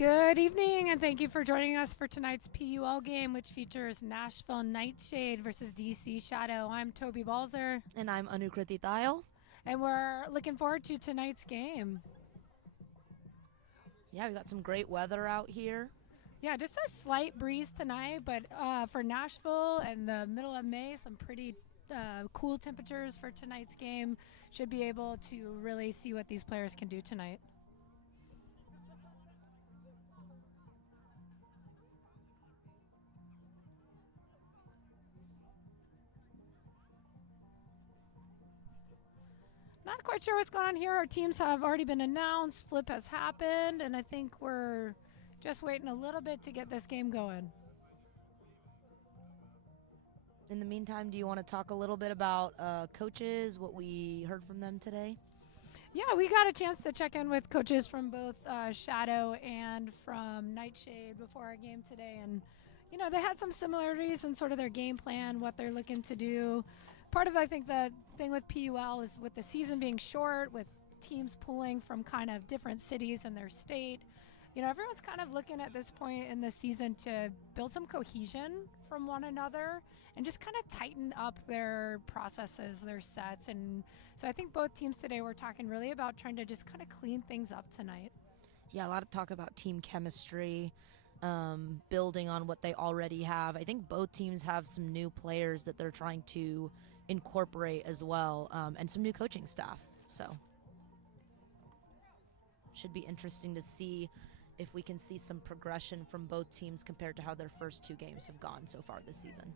Good evening, and thank you for joining us for tonight's PUL game, which features Nashville NightShade versus DC Shadow. I'm Toby Balzer, And I'm Anukriti Thayal. and we're looking forward to tonight's game. Yeah, we got some great weather out here. Yeah, just a slight breeze tonight, but for Nashville and the middle of May, some pretty cool temperatures for tonight's game. Should be able to really see what these players can do tonight. Not quite sure what's going on here. Our teams have already been announced. Flip has happened, and I think we're just waiting a little bit to get this game going. In the meantime, do you want to talk a little bit about coaches, what we heard from them today? Yeah, we got a chance to check in with coaches from both Shadow and from Nightshade before our game today, and they had some similarities in sort of their game plan, what they're looking to do. Part of, I think, the thing with PUL is with the season being short, with teams pulling from kind of different cities in their state. Everyone's kind of looking at this point in the season to build some cohesion from one another and just kind of tighten up their processes, their sets. And so I think both teams today were talking really about trying to just kind of clean things up tonight. Yeah, a lot of talk about team chemistry, building on what they already have. I think both teams have some new players that they're trying to incorporate as well, and some new coaching staff. So should be interesting to see if we can see some progression from both teams compared to how their first two games have gone so far this season.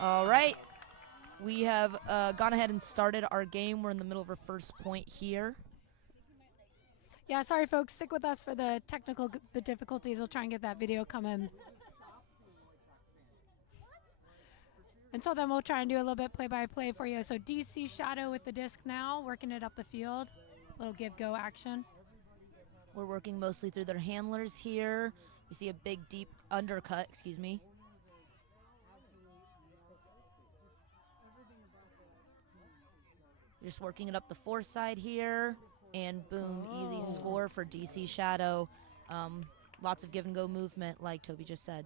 All right. We have gone ahead and started our game. We're in the middle of our first point here. Yeah, sorry, folks. Stick with us for the technical difficulties. We'll try and get that video coming. Until then, we'll try and do a little bit play-by-play for you. So DC Shadow with the disc now, working it up the field. Little give-go action. We're working mostly through their handlers here. You see a big, deep undercut, excuse me. Just working it up the force side here, and boom, easy score for DC Shadow. Lots of give and go movement, like Toby just said.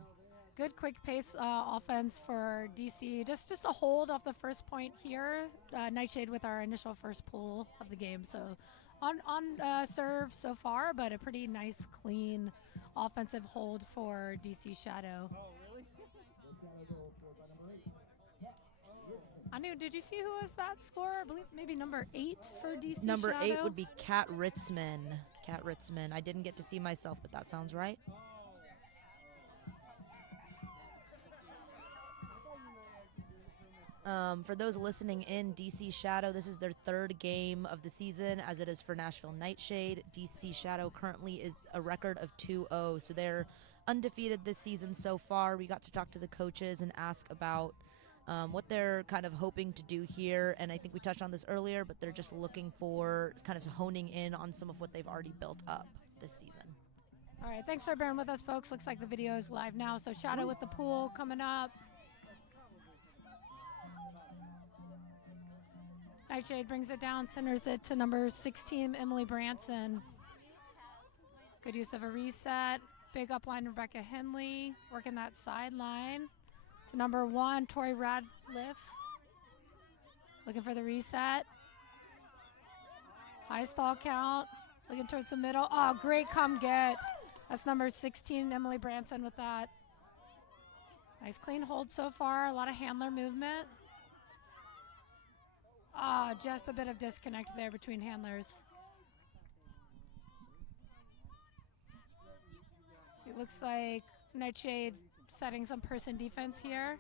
Good quick pace offense for DC. Just a hold off the first point here. NightShade with our initial first pull of the game. So on serve so far, but a pretty nice, clean offensive hold for DC Shadow. Anu, did you see who was that scorer? I believe maybe number 8 for DC Number Shadow. 8 would be Kat Ritzman. Kat Ritzman. I didn't get to see myself, but that sounds right. For those listening in, DC Shadow, this is their 3rd game of the season, as it is for Nashville NightShade. DC Shadow currently is a record of 2-0, so they're undefeated this season so far. We got to talk to the coaches and ask about what they're kind of hoping to do here, and I think we touched on this earlier, but they're just looking for kind of honing in on some of what they've already built up this season. All right, thanks for bearing with us, folks. Looks like the video is live now, so Shadow with the pool coming up. NightShade brings it down, centers it to number 16, Emily Branson. Good use of a reset. Big upline, Rebecca Henley, working that sideline. To number 1, Tori Radcliffe. Looking for the reset. High stall count. Looking towards the middle. Oh, great come get. That's number 16, Emily Branson with that. Nice clean hold so far. A lot of handler movement. Ah, just a bit of disconnect there between handlers. So it looks like NightShade setting some person defense here.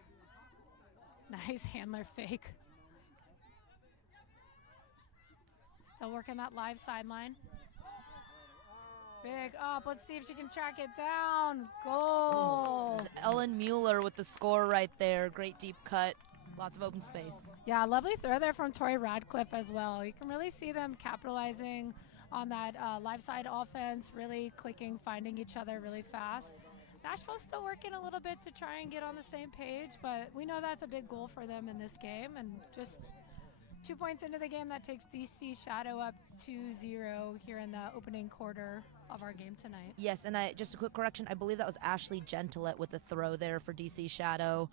Nice handler fake. Still working that live sideline. Big up. Let's see if she can track it down. Goal. Ellen Mueller with the score right there. Great deep cut. Lots of open space. Yeah, lovely throw there from Tori Radcliffe as well. You can really see them capitalizing on that live side offense, really clicking, finding each other really fast. Nashville's still working a little bit to try and get on the same page, but we know that's a big goal for them in this game. And just 2 points into the game, that takes DC Shadow up 2-0 here in the opening quarter of our game tonight. Yes, and just a quick correction. I believe that was Ashley Gentilette with the throw there for DC Shadow.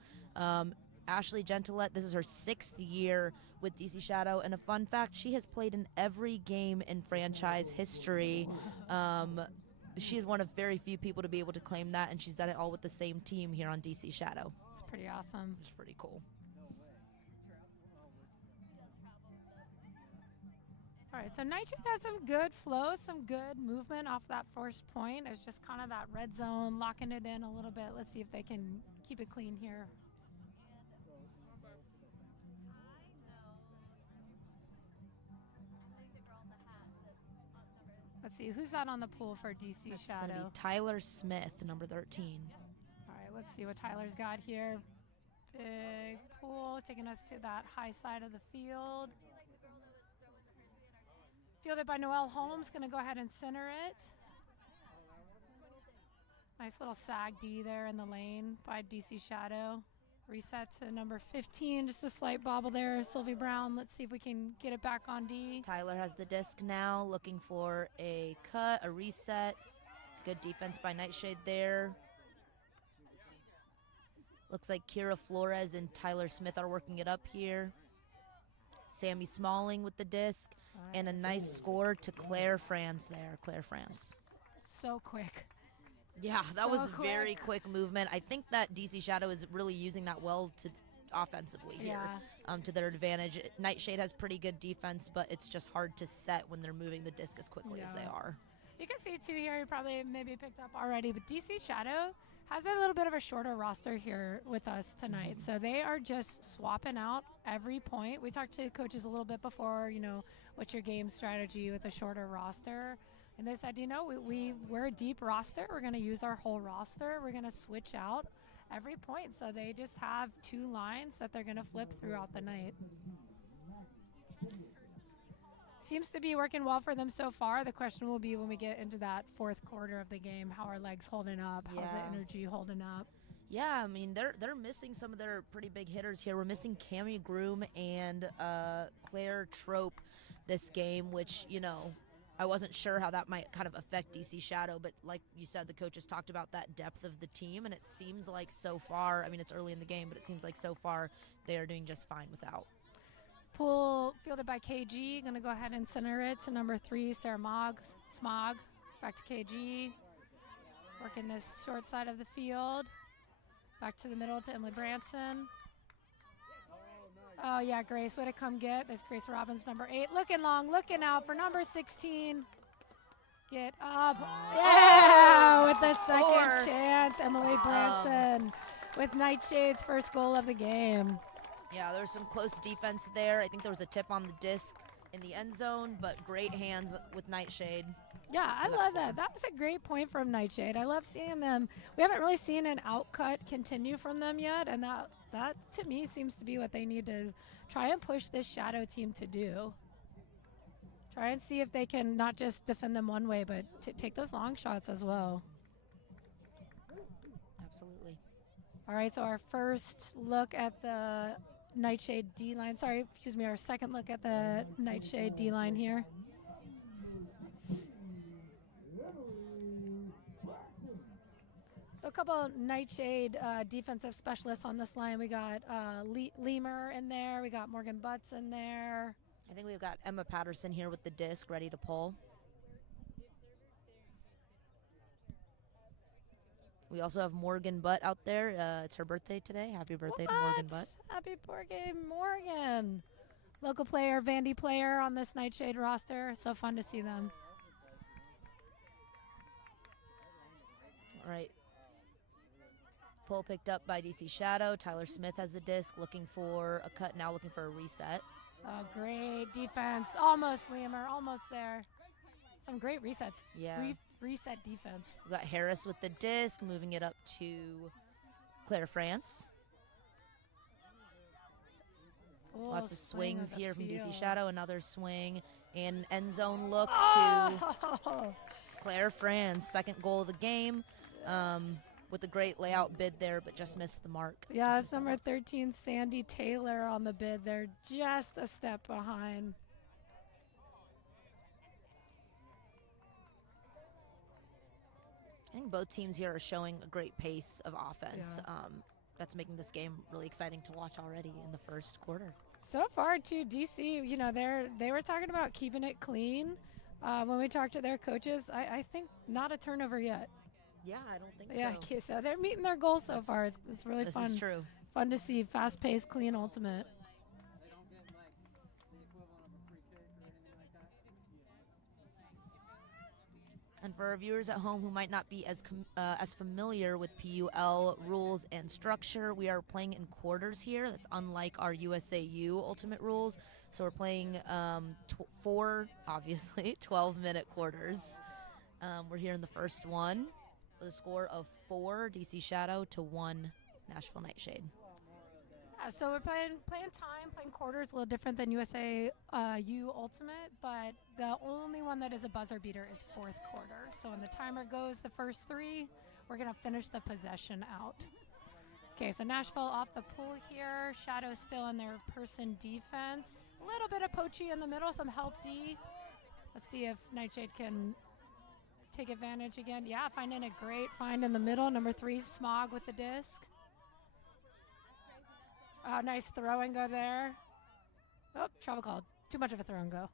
Ashley Gentilette, this is her 6th year with DC Shadow, and a fun fact, she has played in every game in franchise history. She is one of very few people to be able to claim that, and she's done it all with the same team here on DC Shadow. It's pretty awesome. It's pretty cool. All right, so NightShade had some good flow, some good movement off that first point. It was just kind of that red zone, locking it in a little bit. Let's see if they can keep it clean here. Let's see, who's that on the pool for DC That's Shadow? Gonna be Tyler Smith, number 13. All right, let's see what Tyler's got here. Big pool, taking us to that high side of the field. Fielded by Noelle Holmes, gonna go ahead and center it. Nice little sag D there in the lane by DC Shadow. Reset to number 15, just a slight bobble there, Sylvie Brown. Let's see if we can get it back on D. Tyler has the disc now, looking for a cut, a reset. Good defense by NightShade there. Looks like Kira Flores and Tyler Smith are working it up here. Sammy Smalling with the disc, and a nice score to Claire France there, Claire France. So quick. Yeah, that was So quick. very quick movement. I think that DC Shadow is really using that well to offensively here Yeah. to their advantage. NightShade has pretty good defense, but it's just hard to set when they're moving the disc as quickly as they are. You can see too here, you probably maybe picked up already, but DC Shadow has a little bit of a shorter roster here with us tonight. So they are just swapping out every point. We talked to coaches a little bit before, what's your game strategy with a shorter roster? And they said, we're a deep roster. We're going to use our whole roster. We're going to switch out every point. So they just have 2 lines that they're going to flip throughout the night. Seems to be working well for them so far. The question will be when we get into that 4th quarter of the game, how are legs holding up? How's the energy holding up? Yeah, I mean, they're missing some of their pretty big hitters here. We're missing Cammie Groom and Claire Trope this game, which, I wasn't sure how that might kind of affect DC Shadow, but like you said, the coaches talked about that depth of the team, and it seems like so far, I mean, it's early in the game, but it seems like so far they are doing just fine without. PUL fielded by KG. Going to go ahead and center it to number 3, Sarah Smog. Back to KG. Working this short side of the field. Back to the middle to Emily Branson. Oh, yeah, Grace. Way to come get. There's Grace Robbins, number 8. Looking long, looking out for number 16. Get up. Yeah, with the second chance. Emily Branson with NightShade's first goal of the game. Yeah, there was some close defense there. I think there was a tip on the disc in the end zone, but great hands with NightShade. Yeah, I love that. That was a great point from NightShade. I love seeing them. We haven't really seen an outcut continue from them yet, and that to me seems to be what they need to try and push this Shadow team to do. Try and see if they can not just defend them one way, but take those long shots as well. Absolutely. All right, so our first look at the NightShade D-line. Our second look at the NightShade D-line here. So a couple NightShade defensive specialists on this line. We got Lemur in there. We got Morgan Butts in there. I think we've got Emma Patterson here with the disc ready to pull. We also have Morgan Butt out there. It's her birthday today. Happy birthday to Morgan Butt. Happy birthday, Morgan. Local player, Vandy player on this NightShade roster. So fun to see them. All right. Pull picked up by DC Shadow. Tyler Smith has the disc, looking for a cut, now looking for a reset. Oh, great defense. Almost, Lemur, almost there. Some great resets. Yeah. Reset defense. We got Harris with the disc, moving it up to Claire France. Lots of swings here from DC Shadow. Another swing and end zone look to Claire France. Second goal of the game with a great layout bid there, but just missed the mark. Yeah, it's number 13, Sandy Taylor on the bid. They're just a step behind. I think both teams here are showing a great pace of offense. Yeah. That's making this game really exciting to watch already in the first quarter. So far, too, DC, they were talking about keeping it clean. When we talked to their coaches, I think not a turnover yet. Yeah, I don't think so. Okay, so they're meeting their goals so far. It's really fun. This is true. Fun to see. Fast-paced, clean ultimate. And for our viewers at home who might not be as familiar with PUL rules and structure, we are playing in quarters here. That's unlike our USAU ultimate rules. So we're playing 4, obviously, 12-minute quarters. We're here in the first one with a score of 4 DC Shadow to 1 Nashville NightShade. So we're playing time, playing quarters, a little different than USA U Ultimate, but the only one that is a buzzer beater is 4th quarter. So when the timer goes the first 3, we're going to finish the possession out. Okay, so Nashville off the pool here. Shadow still in their person defense. A little bit of Poachy in the middle, some help D. Let's see if NightShade can take advantage again. Yeah, finding a great find in the middle. Number 3, Smog with the disc. Nice throw and go there. Oh, travel called. Too much of a throw and go.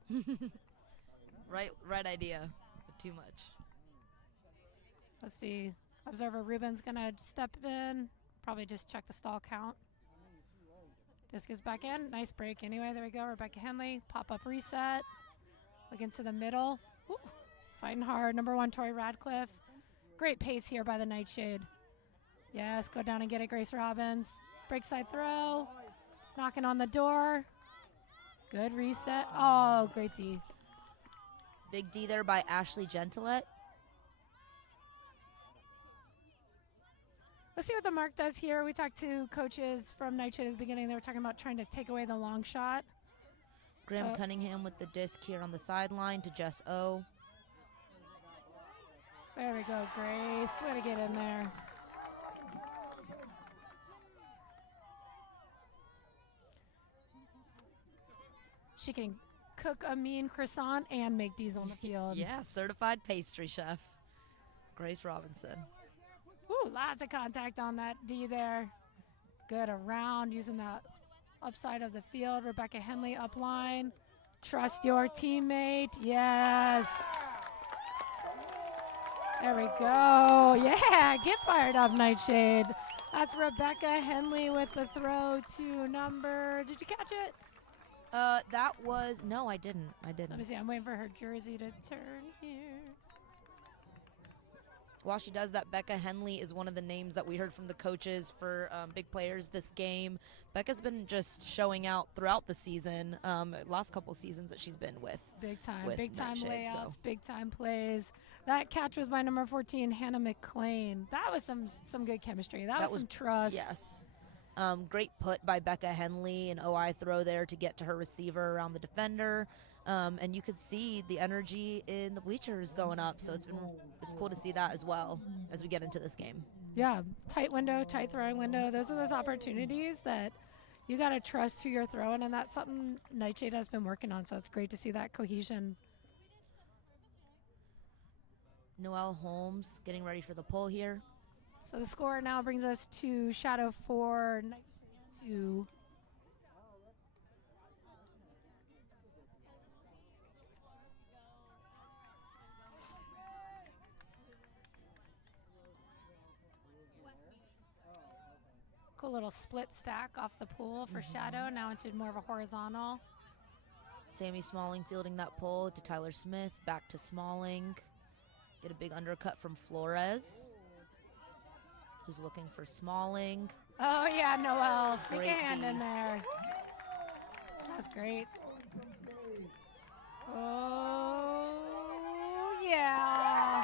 Right idea, but too much. Let's see. Observer Ruben's going to step in. Probably just check the stall count. Disc is back in. Nice break anyway. There we go. Rebecca Henley. Pop-up reset. Look into the middle. Ooh, fighting hard. Number 1, Tori Radcliffe. Great pace here by the NightShade. Yes, go down and get it, Grace Robbins. Break side throw. Knocking on the door. Good reset. Oh, great D. Big D there by Ashley Gentilette. Let's see what the mark does here. We talked to coaches from NightShade at the beginning. They were talking about trying to take away the long shot. Graham Cunningham with the disc here on the sideline to Jess O. There we go, Grace. Way to get in there. She can cook a mean croissant and make diesel on the field. Yeah, certified pastry chef. Grace Robinson. Ooh, lots of contact on that D there. Good around, using that upside of the field. Rebecca Henley up line. Trust your teammate. Yes. There we go. Yeah, get fired up, NightShade. That's Rebecca Henley with the throw to number. Did you catch it? That was, no, I didn't. Let me see. I'm waiting for her jersey to turn here. While she does that, Becca Henley is one of the names that we heard from the coaches for big players this game. Becca's been just showing out throughout the season, last couple seasons that she's been with. Big time NightShade, layouts, big time plays. That catch was by number 14, Hannah McClain. That was some good chemistry. That was some trust. Yes. Great put by Becca Henley, an OI throw there to get to her receiver around the defender. And you could see the energy in the bleachers going up. So it's cool to see that as well as we get into this game. Yeah, tight window, tight throwing window. Those are those opportunities that you got to trust who you're throwing, and that's something NightShade has been working on. So it's great to see that cohesion. Noelle Holmes getting ready for the pull here. So the score now brings us to Shadow 4, NightShade 2. Cool little split stack off the pool for Shadow, now into more of a horizontal. Sammy Smalling fielding that pull to Tyler Smith, back to Smalling. Get a big undercut from Flores, who's looking for Smalling. Oh yeah, Noelle, sneak a Great hand D. in there. That was great. Oh yeah.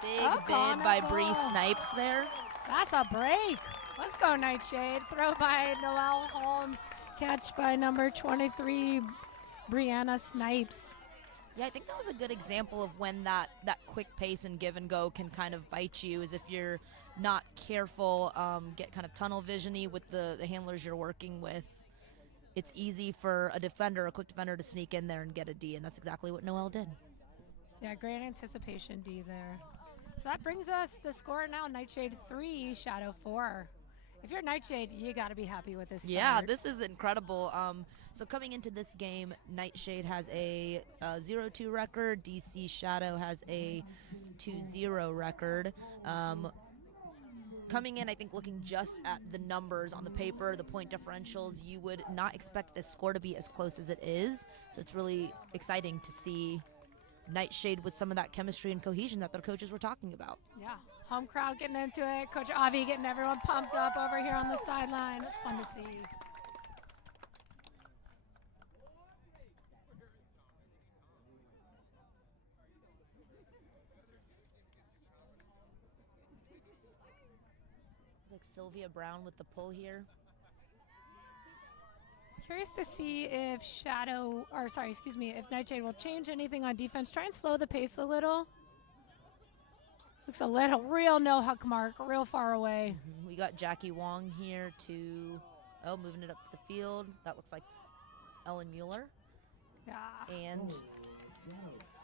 Big bid Connor by goal. Bree Snipes there. That's a break. Let's go, NightShade. Throw by Noelle Holmes. Catch by number 23, Brianna Snipes. Yeah, I think that was a good example of when that quick pace and give and go can kind of bite you, is if you're not careful, get kind of tunnel vision-y with the handlers you're working with. It's easy for a quick defender to sneak in there and get a D, and that's exactly what Noelle did. Yeah, great anticipation D there. So that brings us the score now, NightShade 3, Shadow 4. If you're NightShade, you got to be happy with this start. Yeah, this is incredible. So coming into this game, NightShade has a 0-2 record. DC Shadow has a 2-0 record. Coming in, I think, looking just at the numbers on the paper, the point differentials, you would not expect this score to be as close as it is. So it's really exciting to see NightShade with some of that chemistry and cohesion that their coaches were talking about. Yeah, home crowd getting into it. Coach Avi getting everyone pumped up over here on the sideline. It's fun to see. Like Sylvia Brown with the pull here. Curious to see if if NightShade will change anything on defense. Try and slow the pace a little. Looks a little real no huck mark, real far away. We got Jackie Wong here moving it up to the field. That looks like Ellen Mueller. Yeah. And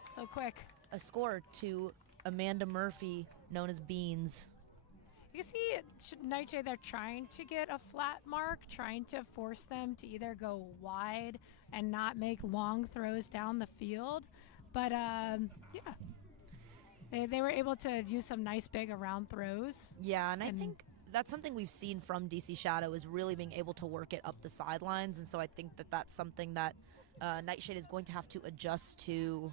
So quick. a score to Amanda Murphy, known as Beans. You can see NightShade, they're trying to get a flat mark, trying to force them to either go wide and not make long throws down the field. But, they were able to use some nice big around throws. Yeah, and I think that's something we've seen from DC Shadow, is really being able to work it up the sidelines, and so I think that that's something that NightShade is going to have to adjust to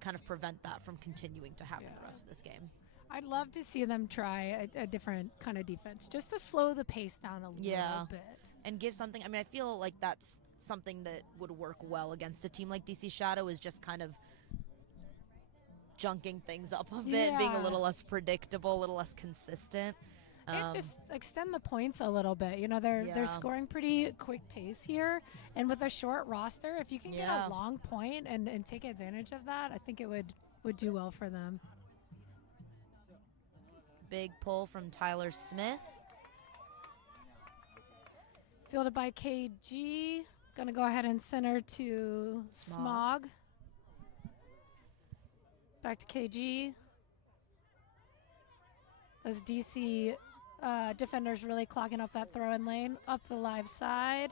kind of prevent that from continuing to happen the rest of this game. I'd love to see them try a different kind of defense, just to slow the pace down a little bit. And give something, I mean, I feel like that's something that would work well against a team like DC Shadow, is just kind of junking things up a bit, being a little less predictable, a little less consistent. And just extend the points a little bit. You know, they're scoring pretty quick pace here, and with a short roster, if you can get a long point and take advantage of that, I think it would do well for them. Big pull from Tyler Smith. Fielded by KG. Gonna go ahead and center to Smog. Back to KG. Those DC defenders really clogging up that throw-in lane. Up the live side.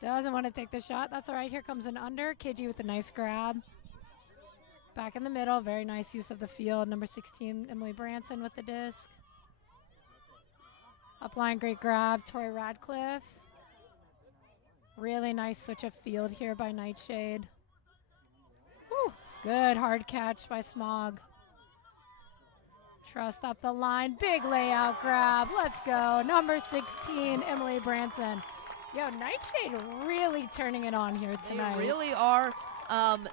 Doesn't want to take the shot. That's all right. Here comes an under. KG with a nice grab. Back in the middle. Very nice use of the field. Number 16, Emily Branson with the disc. Upline, great grab. Tori Radcliffe. Really nice switch of field here by NightShade. Woo. Good hard catch by Smog. Trust up the line. Big layout grab. Let's go. Number 16, Emily Branson. Yo, NightShade really turning it on here tonight. They really are.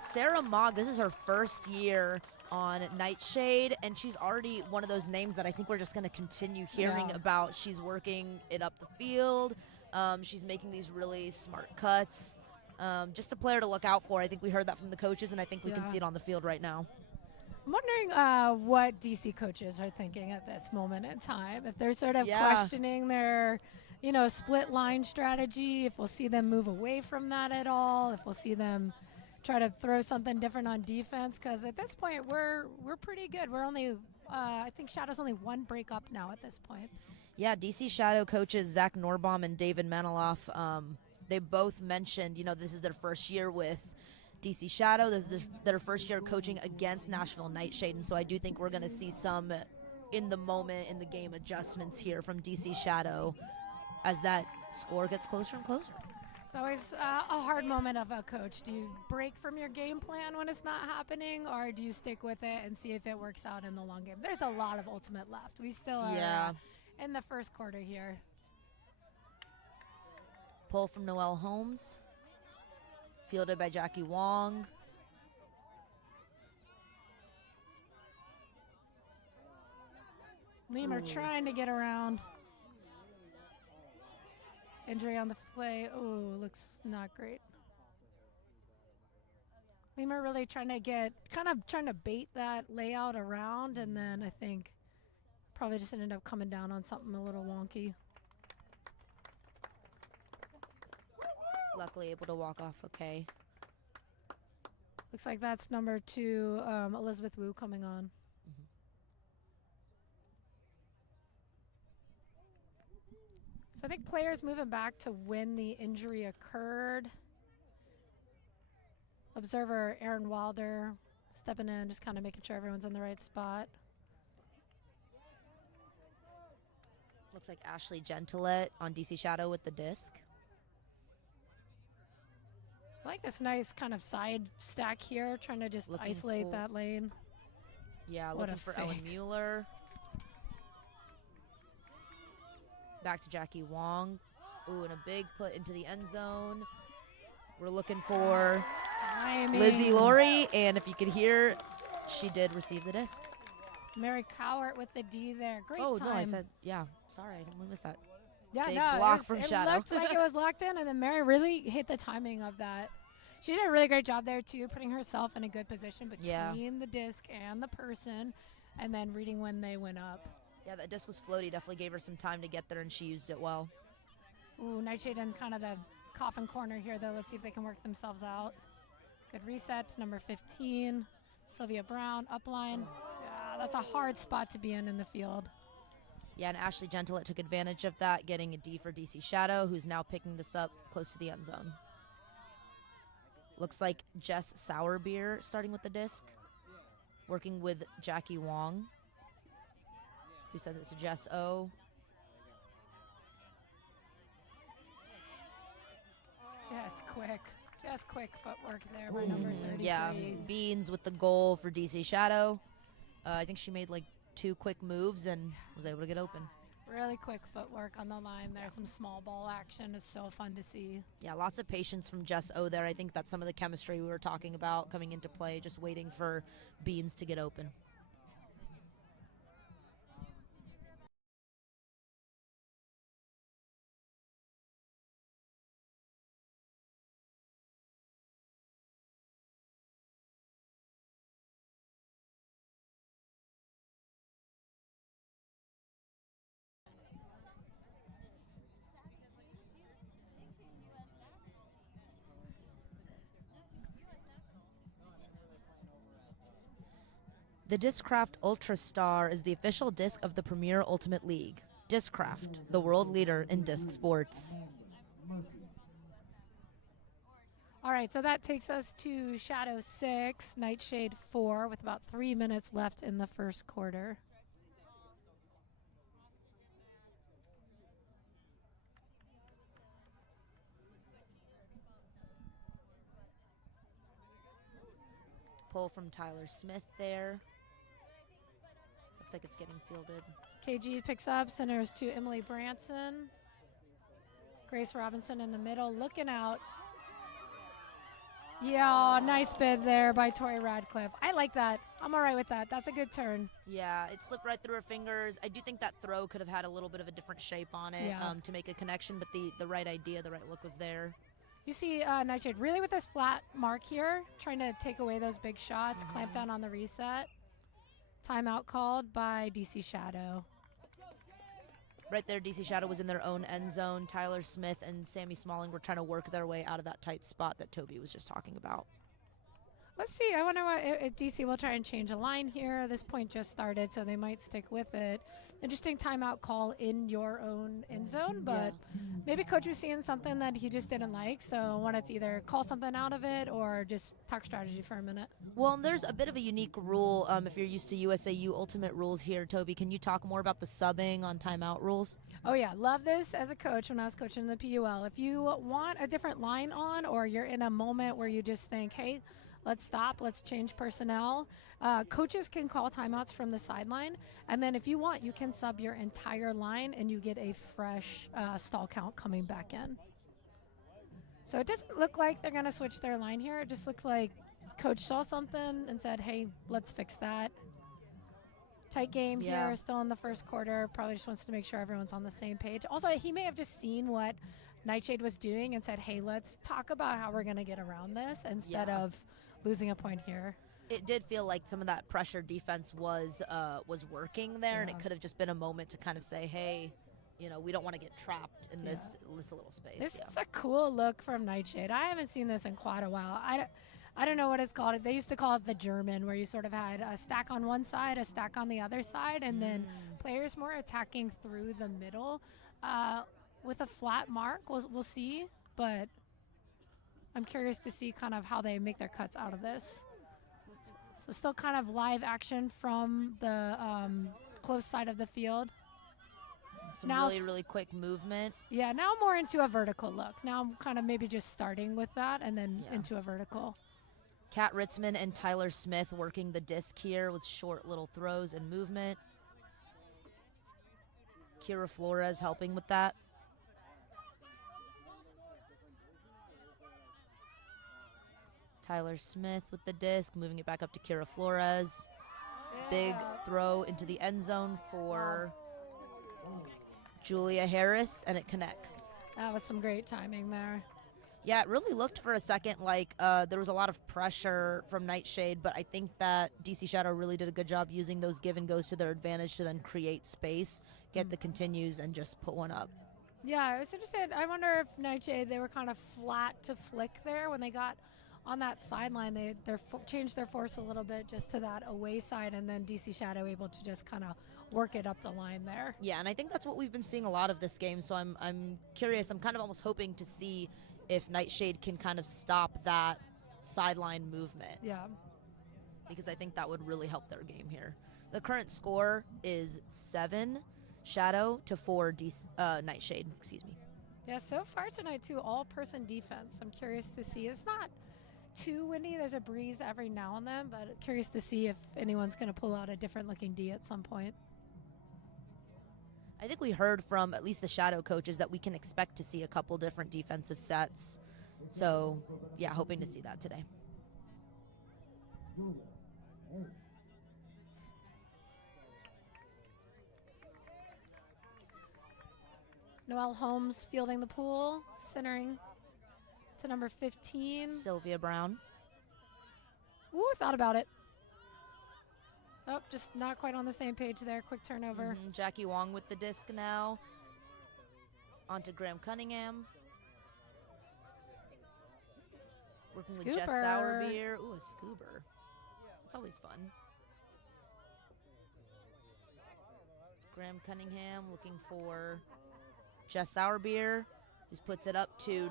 Sarah Mogg, this is her first year on NightShade, and she's already one of those names that I think we're just going to continue hearing about. She's working it up the field. She's making these really smart cuts. Just a player to look out for. I think we heard that from the coaches, and I think we can see it on the field right now. I'm wondering what DC coaches are thinking at this moment in time. If they're sort of questioning their, split line strategy, if we'll see them move away from that at all, if we'll see them try to throw something different on defense. Because at this point, we're pretty good. We're only, I think Shadow's only one break up now at this point. Yeah, DC Shadow coaches Zach Norbaum and David Maniloff, they both mentioned, this is their first year with DC Shadow. This is their first year coaching against Nashville NightShade, and so I do think we're going to see some in the moment, in the game adjustments here from DC Shadow as that score gets closer and closer. It's always a hard moment of a coach. Do you break from your game plan when it's not happening, or do you stick with it and see if it works out in the long game? There's a lot of ultimate left. We still are in the first quarter here. Pull from Noelle Holmes. Fielded by Jackie Wong. Lemur trying to get around. Injury on the play. Oh, looks not great. Lemur really trying to bait that layout around, and then I think probably just ended up coming down on something a little wonky. Luckily able to walk off okay. Looks like that's number 2, Elizabeth Wu coming on. So I think players moving back to when the injury occurred. Observer Aaron Wilder stepping in, just kind of making sure everyone's in the right spot. Looks like Ashley Gentilette on DC Shadow with the disc. I like this nice kind of side stack here, trying to just isolate that lane. Yeah, looking for Ellen Mueller. Back to Jackie Wong. Ooh, and a big put into the end zone. We're looking for Lizzie Laurie, and if you could hear, she did receive the disc. Mary Cowart with the D there. Great time. Oh, no, I said, sorry, I didn't missed that. Yeah, big block from Shadow. It looked like it was locked in, and then Mary really hit the timing of that. She did a really great job there, too, putting herself in a good position between the disc and the person, and then reading when they went up. Yeah, that disc was floaty. Definitely gave her some time to get there, and she used it well. Ooh, NightShade in kind of the coffin corner here, though. Let's see if they can work themselves out. Good reset to number 15, Sylvia Brown, upline. Yeah, that's a hard spot to be in the field. Yeah, and Ashley Gentilette took advantage of that, getting a D for DC Shadow, who's now picking this up close to the end zone. Looks like Jess Sourbeer starting with the disc, working with Jackie Wong. who sends it to Jess O. Just quick footwork there by number 33. Yeah, Beans with the goal for DC Shadow. I think she made like 2 quick moves and was able to get open. Really quick footwork on the line there. Some small ball action is so fun to see. Yeah, lots of patience from Jess O there. I think that's some of the chemistry we were talking about coming into play, just waiting for Beans to get open. The Discraft Ultra Star is the official disc of the Premier Ultimate League. Discraft, the world leader in disc sports. All right, so that takes us to Shadow 6, Nightshade 4, with about 3 minutes left in the first quarter. Pull from Tyler Smith there. Looks like it's getting fielded. KG picks up, centers to Emily Branson. Grace Robinson in the middle, looking out. Yeah, nice bid there by Tori Radcliffe. I like that. I'm all right with that. That's a good turn. Yeah, it slipped right through her fingers. I do think that throw could have had a little bit of a different shape on it to make a connection, but the right idea, the right look was there. You see Nightshade really with this flat mark here, trying to take away those big shots, clamp down on the reset. Timeout called by DC Shadow. Right there, DC Shadow was in their own end zone. Tyler Smith and Sammy Smalling were trying to work their way out of that tight spot that Toby was just talking about. Let's see. I wonder what if DC will try and change a line here. This point just started, so they might stick with it. Interesting timeout call in your own end zone, but maybe coach was seeing something that he just didn't like, so wanted to either call something out of it or just talk strategy for a minute. Well, and there's a bit of a unique rule if you're used to USAU Ultimate rules here. Toby, can you talk more about the subbing on timeout rules? Oh, yeah. Love this as a coach when I was coaching the PUL. If you want a different line on or you're in a moment where you just think, hey, let's stop, let's change personnel. Coaches can call timeouts from the sideline, and then if you want, you can sub your entire line and you get a fresh stall count coming back in. So it doesn't look like they're going to switch their line here. It just looks like coach saw something and said, hey, let's fix that. Tight game here, still in the first quarter. Probably just wants to make sure everyone's on the same page. Also, he may have just seen what Nightshade was doing and said, hey, let's talk about how we're going to get around this instead of losing a point here. It did feel like some of that pressure defense was working there, and it could have just been a moment to kind of say, hey, you know, we don't want to get trapped in this little space. This is a cool look from Nightshade. I haven't seen this in quite a while. I don't know what it's called. They used to call it the German, where you sort of had a stack on one side, a stack on the other side, and then players more attacking through the middle with a flat mark. We'll see, but I'm curious to see kind of how they make their cuts out of this. So still kind of live action from the close side of the field. Some now really quick movement. Yeah, now more into a vertical look. Now I'm kind of maybe just starting with that and then into a vertical. Kat Ritzman and Tyler Smith working the disc here with short little throws and movement. Kira Flores helping with that. Tyler Smith with the disc, moving it back up to Kira Flores. Big throw into the end zone for Julia Harris, and it connects. That was some great timing there. Yeah, it really looked for a second like there was a lot of pressure from Nightshade, but I think that DC Shadow really did a good job using those give and goes to their advantage to then create space, get the continues, and just put one up. Yeah, I was interested. I wonder if Nightshade, they were kind of flat to flick there when they got on that sideline. They changed their force a little bit just to that away side, and then DC Shadow able to just kind of work it up the line there. Yeah, and I think that's what we've been seeing a lot of this game, so I'm curious. I'm kind of almost hoping to see if Nightshade can kind of stop that sideline movement. Yeah. Because I think that would really help their game here. The current score is 7 Shadow to 4 Nightshade. Excuse me. Yeah, so far tonight, too, all-person defense. I'm curious to see. It's not too windy. There's a breeze every now and then, but curious to see if anyone's going to pull out a different-looking D at some point. I think we heard from at least the Shadow coaches that we can expect to see a couple different defensive sets. So, yeah, hoping to see that today. Noelle Holmes fielding the pool, centering to number 15. Sylvia Brown. Ooh, thought about it. Oh, just not quite on the same page there. Quick turnover. Jackie Wong with the disc now. On to Graham Cunningham. Working with Jess Sourbeer. Ooh, a scoober. It's always fun. Graham Cunningham looking for Jess Sourbeer, who puts it up to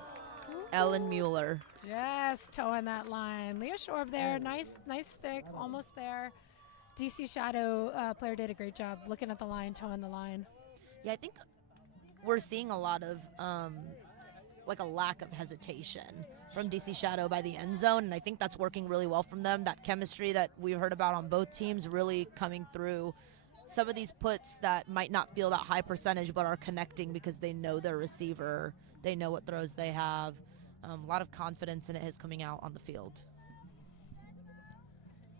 Ellen Mueller. Just towing that line. Leah Shorb there. Nice stick. Almost there. DC Shadow player did a great job looking at the line, towing the line. Yeah, I think we're seeing a lot of like a lack of hesitation from DC Shadow by the end zone, and I think that's working really well from them. That chemistry that we've heard about on both teams really coming through. Some of these puts that might not feel that high percentage but are connecting because they know their receiver, they know what throws they have. A lot of confidence in it is coming out on the field.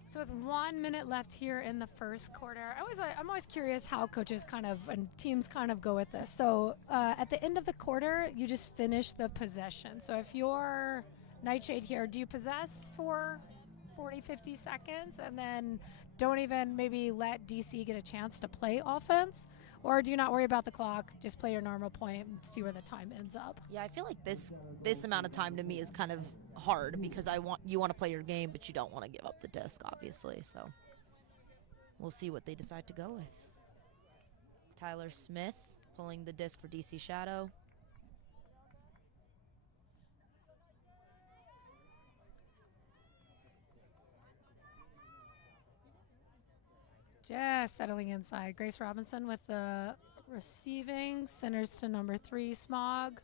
So with 1 minute left here in the first quarter, I'm always curious how coaches and teams kind of go with this. So at the end of the quarter, you just finish the possession. So if you're Nightshade here, do you possess for 40, 50 seconds and then don't even maybe let DC get a chance to play offense? Or do you not worry about the clock, just play your normal point and see where the time ends up? Yeah, I feel like this amount of time to me is kind of hard because you want to play your game, but you don't want to give up the disc, obviously. So we'll see what they decide to go with. Tyler Smith pulling the disc for DC Shadow. Just settling inside. Grace Robinson with the receiving. Centers to number 3, Smog.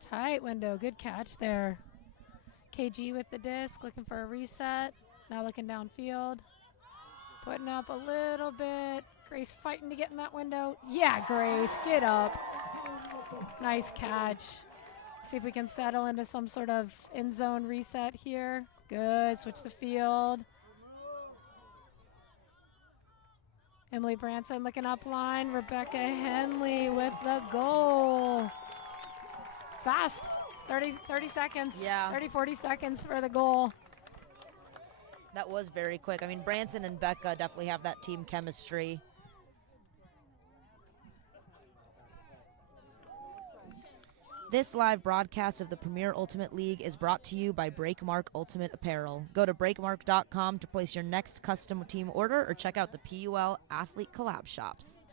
Tight window. Good catch there. KG with the disc. Looking for a reset. Now looking downfield. Putting up a little bit. Grace fighting to get in that window. Yeah, Grace. Get up. Nice catch. See if we can settle into some sort of end zone reset here. Good. Switch the field. Emily Branson looking up line. Rebecca Henley with the goal. Fast. 30 seconds. Yeah. 30, 40 seconds for the goal. That was very quick. I mean, Branson and Becca definitely have that team chemistry. This live broadcast of the Premier Ultimate League is brought to you by Breakmark Ultimate Apparel. Go to breakmark.com to place your next custom team order or check out the PUL Athlete Collab shops.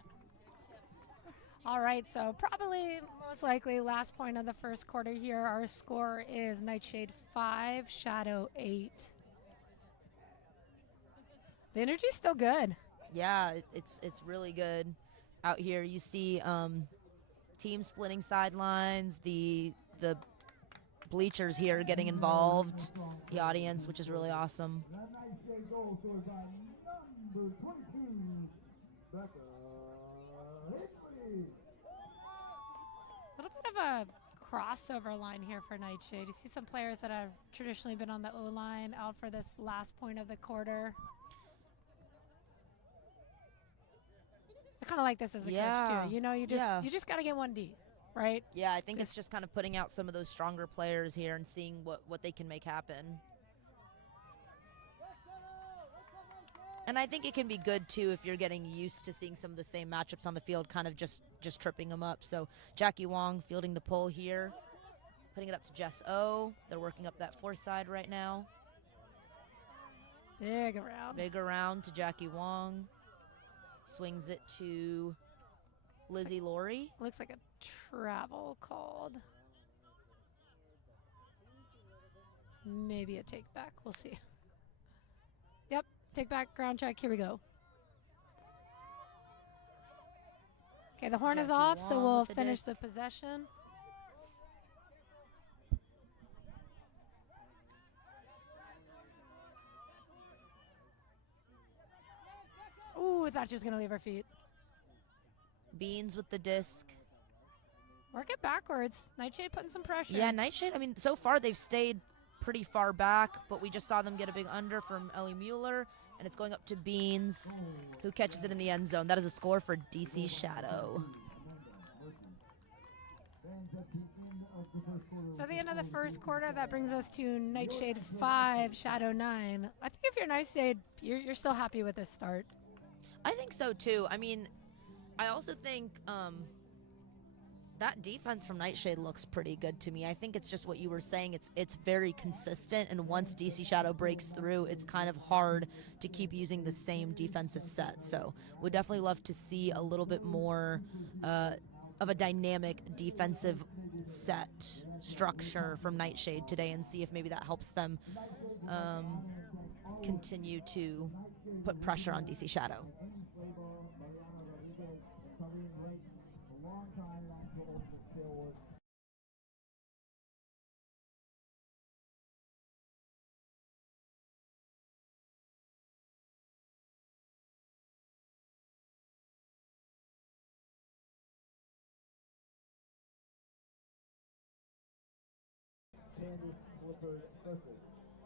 All right, so probably most likely last point of the first quarter here. Our score is Nightshade 5, Shadow 8. The energy's still good. Yeah, it's really good out here. You see team splitting sidelines, the bleachers here getting involved, the audience, which is really awesome. A little bit of a crossover line here for Nightshade. You see some players that have traditionally been on the O-line out for this last point of the quarter. I kind of like this as a coach too. You know, you just got to get 1D, right? Yeah, I think it's just kind of putting out some of those stronger players here and seeing what they can make happen. And I think it can be good too if you're getting used to seeing some of the same matchups on the field, kind of just tripping them up. So Jackie Wong fielding the pull here, putting it up to Jess O. They're working up that 4 side right now. Big around. Big around to Jackie Wong. Swings it to Lizzie Laurie. Looks like a travel called. Maybe a take back. We'll see. Yep. Take back ground check. Here we go. Okay, the horn is off, so we'll finish the possession. Ooh, I thought she was going to leave her feet. Beans with the disc. Work it backwards. NightShade putting some pressure. Yeah, NightShade, I mean, so far they've stayed pretty far back, but we just saw them get a big under from Ellie Mueller, and it's going up to Beans, who catches it in the end zone. That is a score for DC Shadow. So at the end of the first quarter, that brings us to NightShade 5, Shadow 9. I think if you're NightShade, you're still happy with this start. I think so, too. I mean, I also think that defense from NightShade looks pretty good to me. I think it's just what you were saying. It's very consistent, and once DC Shadow breaks through, it's kind of hard to keep using the same defensive set. So would definitely love to see a little bit more of a dynamic defensive set structure from NightShade today, and see if maybe that helps them continue to put pressure on DC Shadow.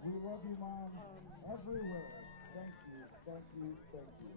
We love you, Mom, everywhere. Thank you, thank you, thank you.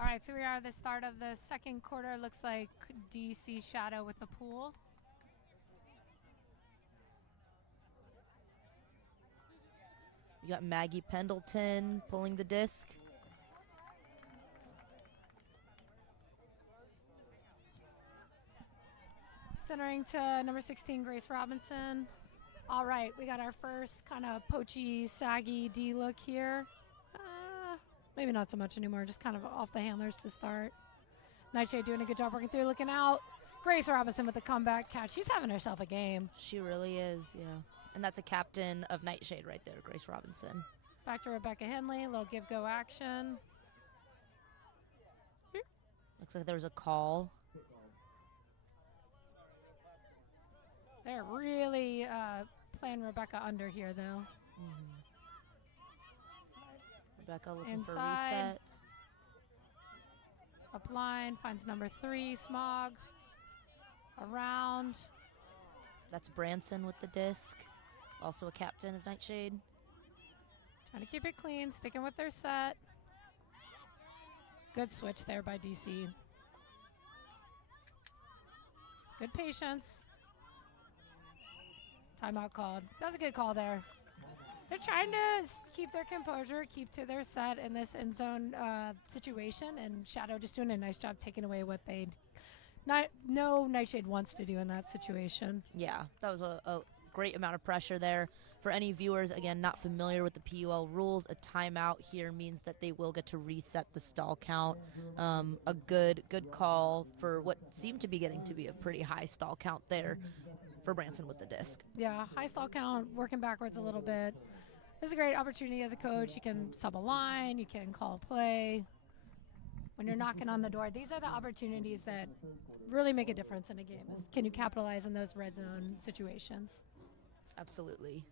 All right, so we are at the start of the second quarter. Looks like DC Shadow with the PUL. You got Maggie Pendleton pulling the disc. Centering to number 16, Grace Robinson. All right, we got our first kind of poachy, saggy D look here. Maybe not so much anymore, just kind of off the handlers to start. NightShade doing a good job working through, looking out. Grace Robinson with the comeback catch. She's having herself a game. She really is, yeah. And that's a captain of NightShade right there, Grace Robinson. Back to Rebecca Henley, a little give-go action. Looks like there was a call. They're really playing Rebecca under here, though. Rebecca looking Inside. for reset. Up line, finds number 3, Smog. Around. That's Branson with the disc. Also a captain of NightShade. Trying to keep it clean, sticking with their set. Good switch there by DC. Good patience. Timeout called. That's a good call there. They're trying to keep their composure, keep to their set in this end zone situation, and Shadow just doing a nice job taking away what they no NightShade wants to do in that situation. Yeah, that was a great amount of pressure there. For any viewers, again, not familiar with the PUL rules, a timeout here means that they will get to reset the stall count. A good call for what seemed to be getting to be a pretty high stall count there for Branson with the disc. Yeah, high stall count, working backwards a little bit. This is a great opportunity as a coach. You can sub a line, you can call a play. When you're knocking on the door, these are the opportunities that really make a difference in a game. Can you capitalize on those red zone situations? Absolutely.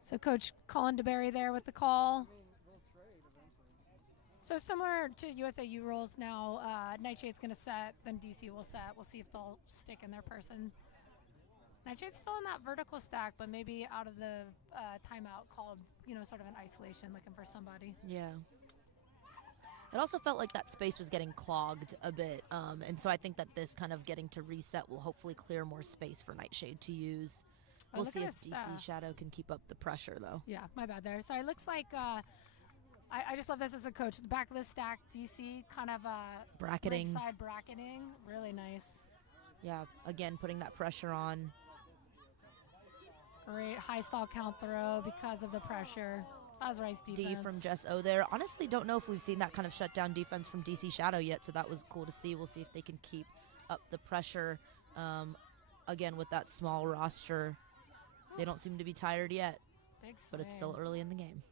So Coach Colin DeBerry there with the call. So similar to USAU rules now, NightShade's going to set, then DC will set. We'll see if they'll stick in their person. NightShade's still in that vertical stack, but maybe out of the timeout called, sort of an isolation, looking for somebody. Yeah. It also felt like that space was getting clogged a bit, and so I think that this kind of getting to reset will hopefully clear more space for NightShade to use. We'll see if DC Shadow can keep up the pressure, though. Yeah, my bad there. Sorry, it looks like I just love this as a coach. The back of the stack, DC, kind of bracketing. Side bracketing. Really nice. Yeah, again, putting that pressure on. Great high stall count throw because of the pressure. That was Rice defense. D from Jess O there. Honestly, don't know if we've seen that kind of shutdown defense from DC Shadow yet, so that was cool to see. We'll see if they can keep up the pressure. Again, with that small roster, they don't seem to be tired yet, Big but it's still early in the game.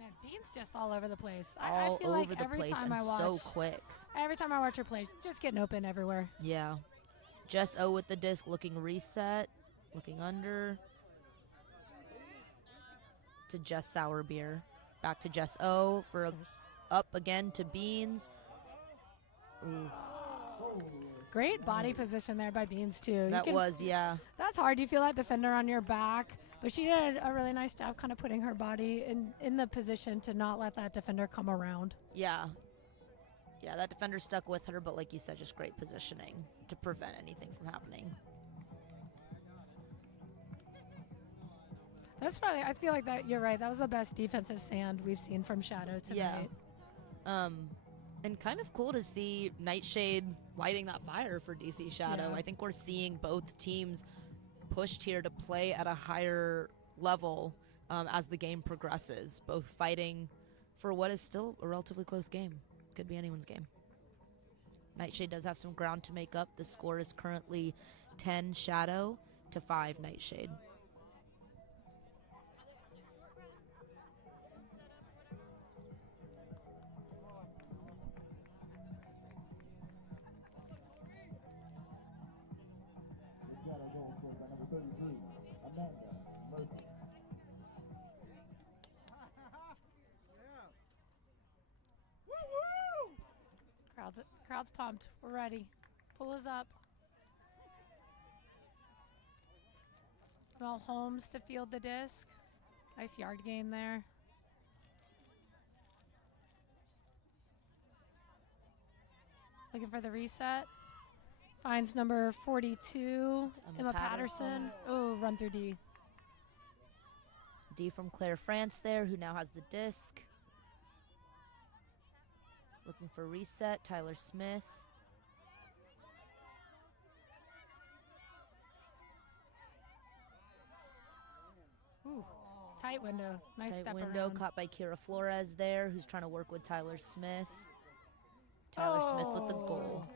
Man, Bean's just all over the place. All I feel over like the every place time and I watch, so quick. Every time I watch her play, just getting open everywhere. Yeah. Jess O with the disc, looking reset, looking under. To Jess Sour Beer. Back to Jess O for a up again to Beans. Ooh. Great body position there by Beans, too. That was, yeah. That's hard. You feel that defender on your back. But she did a really nice job kind of putting her body in the position to not let that defender come around. Yeah. Yeah, that defender stuck with her, but like you said, just great positioning to prevent anything from happening. That's probably, I feel like that, you're right. That was the best defensive stand we've seen from Shadow tonight. Yeah. And kind of cool to see NightShade lighting that fire for DC Shadow. Yeah. I think we're seeing both teams pushed here to play at a higher level as the game progresses, both fighting for what is still a relatively close game. Could be anyone's game. NightShade does have some ground to make up. The score is currently 10 Shadow to 5 NightShade. Crowd's pumped. We're ready. Pull us up. Mel Holmes to field the disc. Nice yard gain there. Looking for the reset. Finds number 42, Emma Patterson. Oh, run through D. D from Claire France there, who now has the disc. Looking for reset, Tyler Smith. Tight window. Nice Tight step window around. caught by Kira Flores there, who's trying to work with Tyler Smith. Tyler Smith with the goal.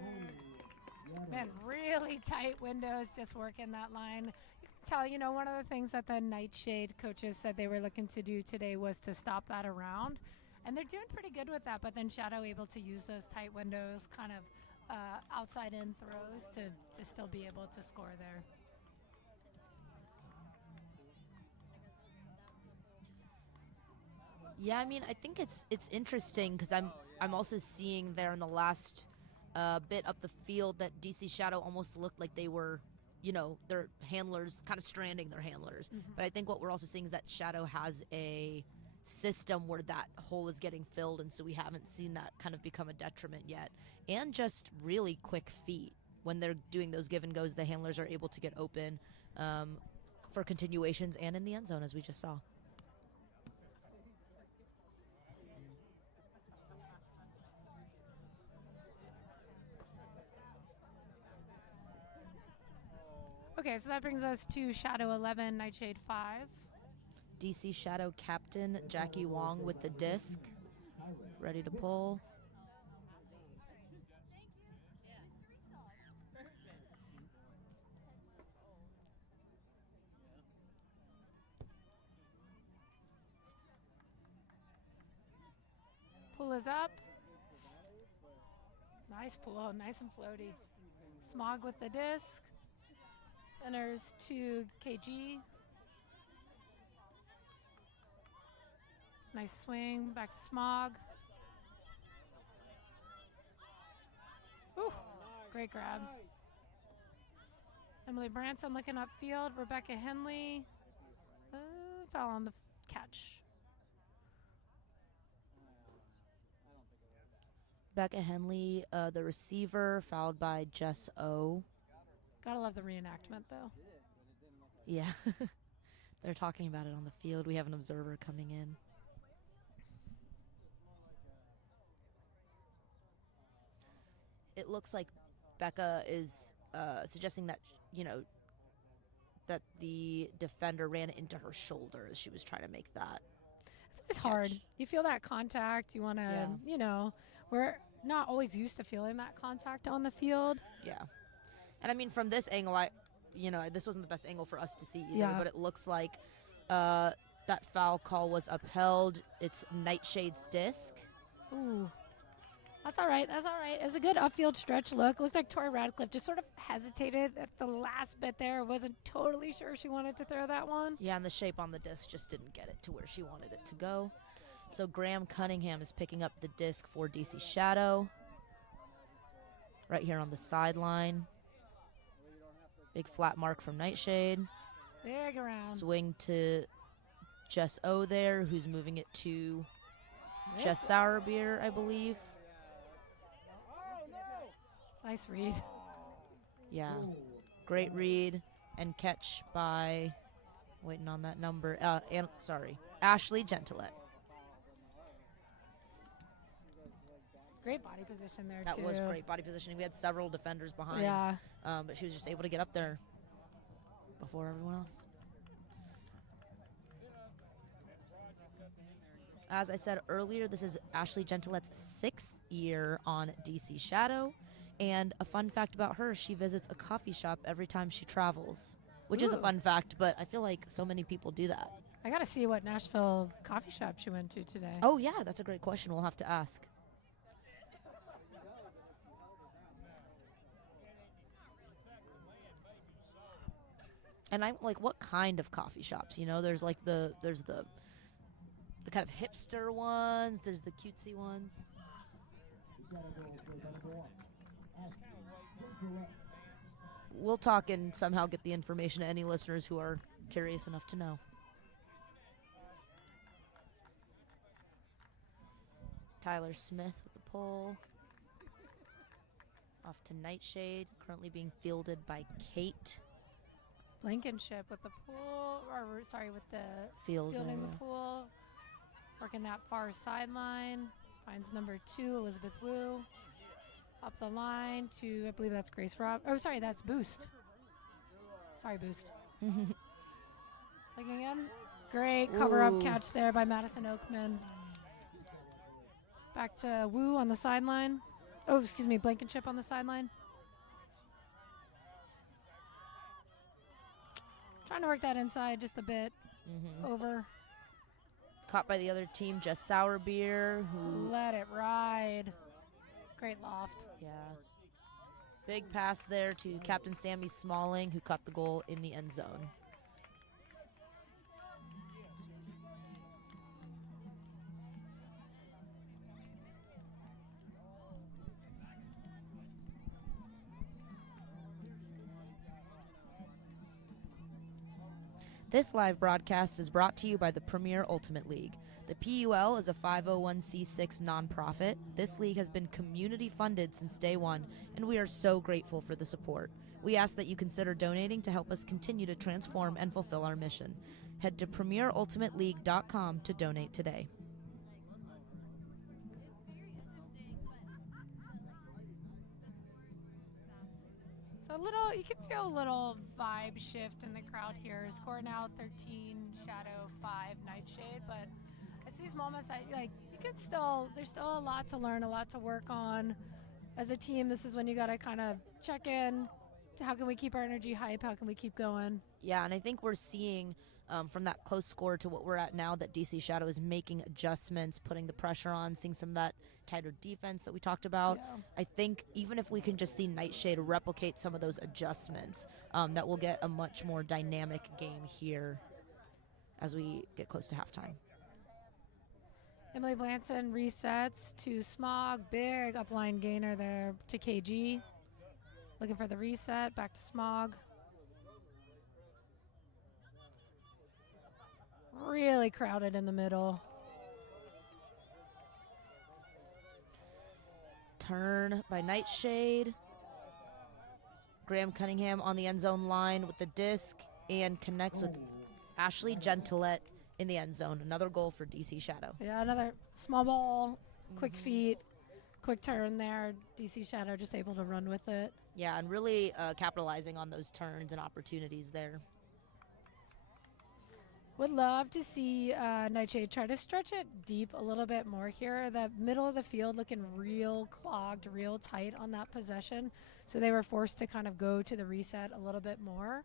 Man, really tight windows, just working that line. You can tell, you know, one of the things that the NightShade coaches said they were looking to do today was to stop that around. And they're doing pretty good with that, but then Shadow able to use those tight windows, kind of outside in throws to still be able to score there. Yeah, I mean, I think it's interesting because I'm also seeing there in the last bit up the field that DC Shadow almost looked like they were, you know, their handlers kind of stranding their handlers. But I think what we're also seeing is that Shadow has a system where that hole is getting filled, and so we haven't seen that kind of become a detriment yet. And just really quick feet. When they're doing those give and goes, the handlers are able to get open for continuations and in the end zone, as we just saw. Okay, so that brings us to Shadow 11, NightShade 5. DC Shadow captain Jackie Wong with the disc, ready to pull. Pull is up. Nice pull, nice and floaty. Smog with the disc. Centers to KG. Nice swing, back to Smog. Ooh, great grab. Emily Branson looking upfield. Rebecca Henley foul on the catch. Becca Henley, the receiver, fouled by Jess O. Gotta love the reenactment, though. Yeah. They're talking about it on the field. We have an observer coming in. It looks like Becca is suggesting that, you know, that the defender ran into her shoulder as she was trying to make that. It's hard. You feel that contact. You want to, you know, we're not always used to feeling that contact on the field. Yeah. And I mean, from this angle, you know, this wasn't the best angle for us to see either, Yeah. but it looks like that foul call was upheld. It's NightShade's disc. Ooh. That's all right. That's all right. It was a good upfield stretch look. Looked like Tori Radcliffe just sort of hesitated at the last bit there. Wasn't totally sure she wanted to throw that one. Yeah, and the shape on the disc just didn't get it to where she wanted it to go. So Graham Cunningham is picking up the disc for DC Shadow. Right here on the sideline. Big flat mark from NightShade. Big around. Swing to Jess O there, who's moving it to Jess Sourbeer, I believe. Nice read. Yeah, great read and catch by, waiting on that number, Ashley Gentilette. Great body position there, too. That was great body positioning. We had several defenders behind, Yeah. but she was just able to get up there before everyone else. As I said earlier, this is Ashley Gentilette's 6th year on DC Shadow. And a fun fact about her, she visits a coffee shop every time she travels, which is a fun fact, but I feel like so many people do that. I got to see what Nashville coffee shop she went to today. Oh, yeah, that's a great question. We'll have to ask. And I'm like, what kind of coffee shops? You know, there's like there's the kind of hipster ones, there's the cutesy ones. We'll talk and somehow get the information to any listeners who are curious enough to know. Tyler Smith with the pull. Off to NightShade, currently being fielded by Kate. Blankenship with the pool, with the fielding the pool. Working that far sideline. Finds number 2, Elizabeth Wu. Up the line to, I believe that's Grace Rob. Oh, sorry, that's Boost. Sorry, Boost. Looking again. Great cover-up Ooh. catch there by Madison Oakman. Back to Wu on the sideline. Oh, excuse me, Blankenship on the sideline. Trying to work that inside just a bit. Over. Caught by the other team, Jess Sourbeer, who... Let it ride. Great loft. Yeah. Big pass there to Captain Sammy Smalling, who caught the goal in the end zone. This live broadcast is brought to you by the Premier Ultimate League. The PUL is a 501c6 nonprofit. This league has been community funded since day one, and we are so grateful for the support. We ask that you consider donating to help us continue to transform and fulfill our mission. Head to premierultimateleague.com to donate today. So you can feel a little vibe shift in the crowd here. Score now 13, Shadow 5, Nightshade, but it's these moments that there's still a lot to learn, a lot to work on. As a team, this is when you got to kind of check in to how can we keep our energy hype, how can we keep going. Yeah, and I think we're seeing from that close score to what we're at now that DC Shadow is making adjustments, putting the pressure on, seeing some of that tighter defense that we talked about. Yeah. I think even if we can just see Nightshade replicate some of those adjustments, that we'll get a much more dynamic game here as we get close to halftime. Emily Blanson resets to Smog, big upline gainer there to KG. Looking for the reset, back to Smog. Really crowded in the middle. Turn by Nightshade. Graham Cunningham on the end zone line with the disc and connects with Ashley Gentilette in the end zone. Another goal for DC Shadow. Yeah, another small ball, quick feet, quick turn there. DC Shadow just able to run with it. Yeah, and really capitalizing on those turns and opportunities there. Would love to see Nightshade try to stretch it deep a little bit more here. The middle of the field looking real clogged, real tight on that possession. So they were forced to kind of go to the reset a little bit more.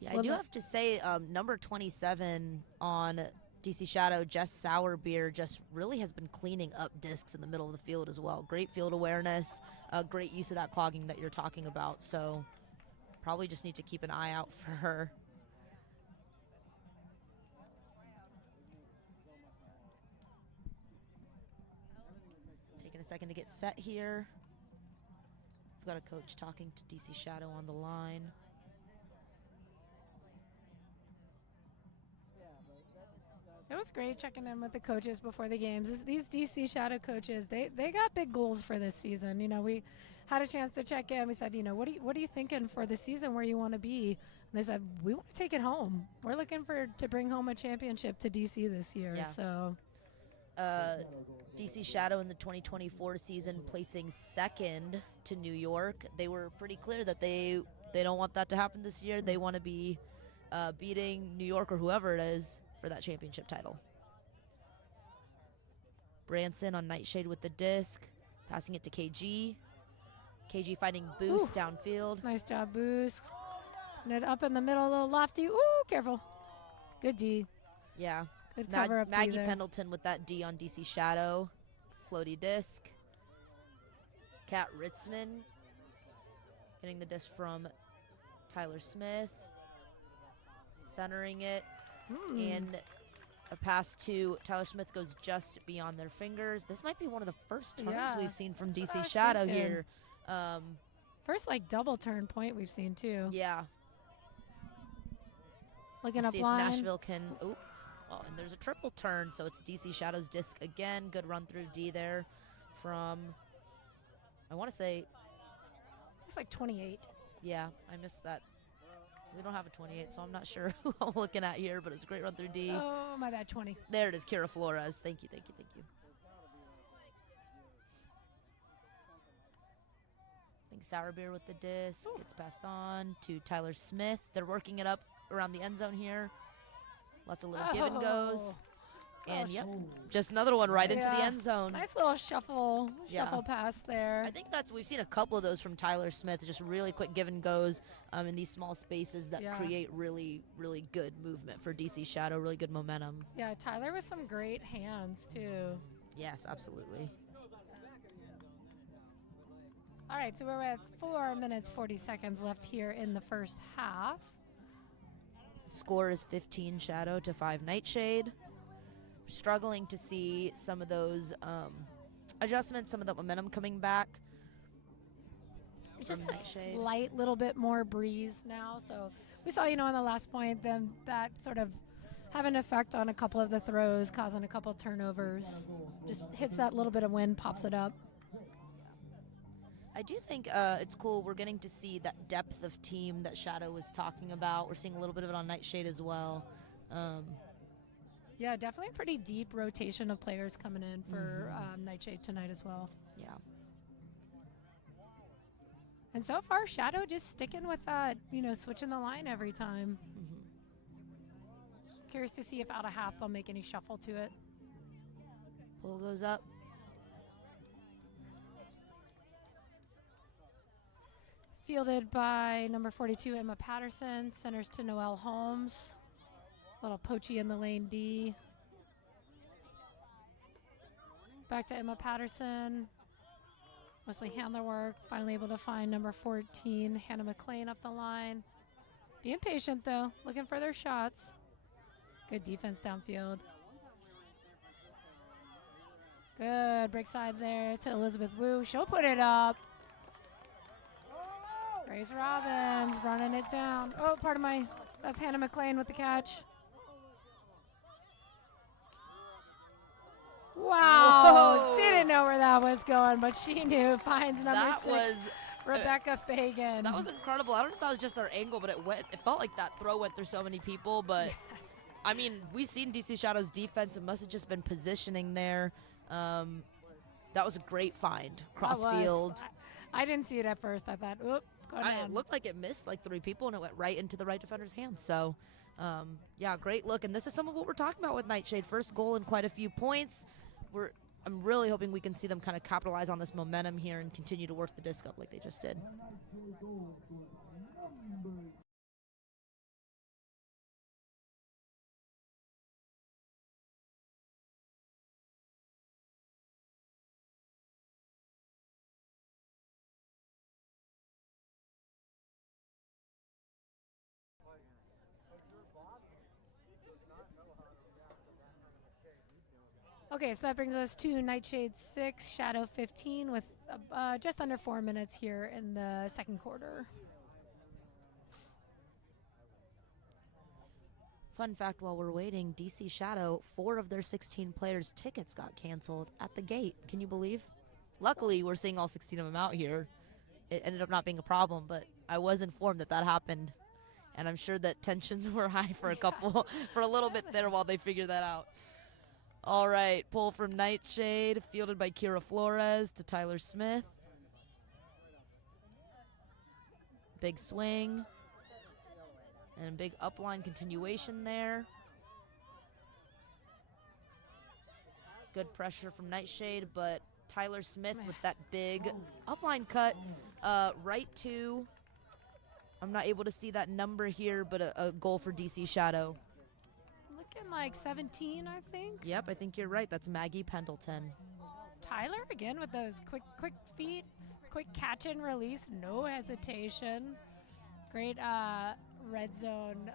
Yeah, I do have to say number 27 on DC Shadow, Jess Sourbeer, just really has been cleaning up discs in the middle of the field as well. Great field awareness, great use of that clogging that you're talking about. So probably just need to keep an eye out for her. Taking a second to get set here. We've got a coach talking to DC Shadow on the line. It was great checking in with the coaches before the games. These DC Shadow coaches, they got big goals for this season. You know, we had a chance to check in. We said, you know, what are you thinking for the season where you want to be? And they said, we want to take it home. We're looking to bring home a championship to DC this year. Yeah. So DC Shadow in the 2024 season placing second to New York. They were pretty clear that they don't want that to happen this year. They want to be beating New York or whoever it is for that championship title. Branson on Nightshade with the disc, passing it to KG. KG finding Boost downfield. Nice job, Boost. Putting it up in the middle, a little lofty. Ooh, careful. Good D. Yeah. Good cover up D Maggie there. Pendleton with that D on DC Shadow. Floaty disc. Kat Ritzman getting the disc from Tyler Smith. Centering it. And a pass to Tyler Smith goes just beyond their fingers. This might be one of the first turns we've seen from DC Shadow here. First, double turn point we've seen, too. Yeah. Looking We'll up see line. if Nashville can... Oh, and there's a triple turn, so it's DC Shadow's disc again. Good run through D there from... I want to say... It's like 28. Yeah, I missed that. We don't have a 28, so I'm not sure who I'm looking at here, but it's a great run through D. Oh, my bad, 20. There it is, Kira Flores. Thank you. I think Sourbeer with the disc. Gets passed on to Tyler Smith. They're working it up around the end zone here. Lots of little give and goes. Oh. And, Oh, yep, just another one right into the Yeah. end zone. Nice little shuffle Yeah. pass there. I think we've seen a couple of those from Tyler Smith, just really quick give and goes in these small spaces that Yeah. create really, really good movement for DC Shadow, really good momentum. Yeah, Tyler with some great hands too. Yes, absolutely. All right, so we're at 4 minutes 40 seconds left here in the first half. Score is 15 Shadow to 5 Nightshade. Struggling to see some of those adjustments, some of the momentum coming back. It's just from a Nightshade. slight little bit more breeze now. So we saw, on the last point, then that sort of have an effect on a couple of the throws, causing a couple of turnovers. Just hits that little bit of wind, pops it up. I do think it's cool. We're getting to see that depth of team that Shadow was talking about. We're seeing a little bit of it on Nightshade as well. Yeah, definitely a pretty deep rotation of players coming in for Nightshade tonight as well. Yeah. And so far, Shadow just sticking with that, switching the line every time. Curious to see if out of half they'll make any shuffle to it. Pull goes up. Fielded by number 42, Emma Patterson. Centers to Noelle Holmes. Little poachy in the lane D. Back to Emma Patterson. Mostly handler work. Finally able to find number 14, Hannah McLean up the line. Being patient though, looking for their shots. Good defense downfield. Good break side there to Elizabeth Wu. She'll put it up. Grace Robbins running it down. Oh, that's Hannah McLean with the catch. Wow, Whoa. Didn't know where that was going, but she knew. Finds number That 6, was Rebecca Fagan. That was incredible. I don't know if that was just our angle, but it felt like that throw went through so many people. But I mean, we've seen DC Shadow's defense. It must have just been positioning there. That was a great find cross field. I didn't see it at first. I thought, oop, go down. It looked like it missed like 3 people, and it went right into the right defender's hands. So, yeah, great look. And this is some of what we're talking about with Nightshade. First goal and quite a few points. I'm really hoping we can see them kind of capitalize on this momentum here and continue to work the disc up like they just did. Okay, so that brings us to Nightshade 6, Shadow 15 with just under 4 minutes here in the second quarter. Fun fact while we're waiting, DC Shadow, 4 of their 16 players' tickets got canceled at the gate. Can you believe? Luckily, we're seeing all 16 of them out here. It ended up not being a problem, but I was informed that happened. And I'm sure that tensions were high for for a little bit there while they figured that out. All right, pull from Nightshade, fielded by Kira Flores to Tyler Smith. Big swing. And big upline continuation there. Good pressure from Nightshade, but Tyler Smith with that big upline cut right to, I'm not able to see that number here, but a goal for DC Shadow. Looking like 17, I think. Yep, I think you're right. That's Maggie Pendleton. Tyler again with those quick feet, quick catch and release, no hesitation. Great red zone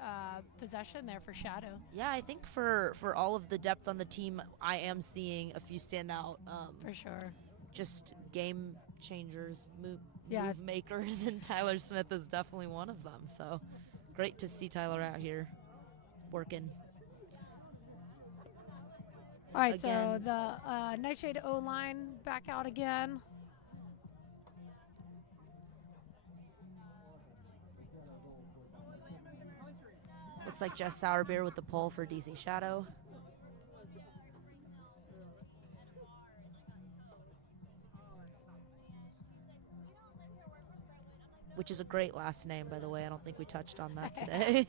possession there for Shadow. Yeah, I think for all of the depth on the team, I am seeing a few stand out. For sure. Just game changers, move makers, and Tyler Smith is definitely one of them. So great to see Tyler out here working. All right, so the Nightshade O-line back out again. Looks like Jess Sourbeer with the pull for DC Shadow. Which is a great last name, by the way. I don't think we touched on that today.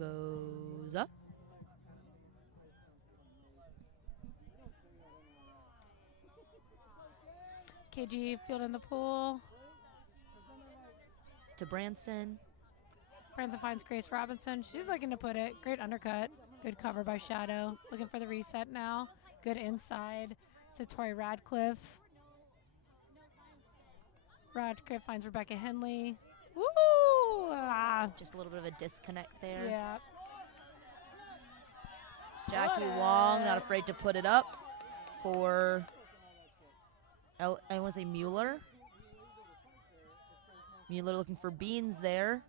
goes up. KG fielding the pool. To Branson. Branson finds Grace Robinson. She's looking to put it. Great undercut. Good cover by Shadow. Looking for the reset now. Good inside to Tori Radcliffe. Radcliffe finds Rebecca Henley. Woo! Just a little bit of a disconnect there. Yeah. Jackie Wong, not afraid to put it up for, I want to say Mueller. Mueller looking for Beans there.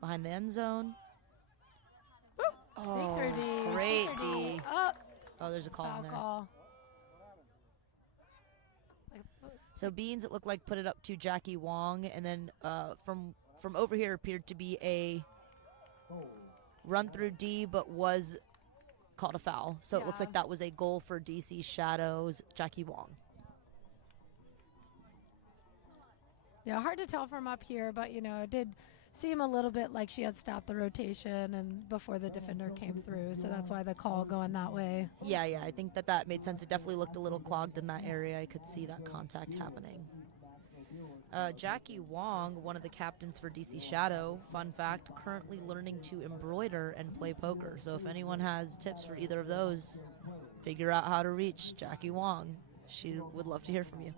Behind the end zone. Sneak through D. Great Sneak through D. Oh, there's a call Foul in there. call. So Beans, it looked like, put it up to Jackie Wong, and then from over here appeared to be a run through D, but was called a foul. So it looks like that was a goal for DC Shadows, Jackie Wong. Yeah, hard to tell from up here, but, you know, it did seem a little bit like she had stopped the rotation and before the defender came through, so that's why the call going that way. Yeah, I think that made sense. It definitely looked a little clogged in that area. I could see that contact happening. Jackie Wong, one of the captains for DC Shadow, fun fact, currently learning to embroider and play poker. So if anyone has tips for either of those, figure out how to reach Jackie Wong. She would love to hear from you.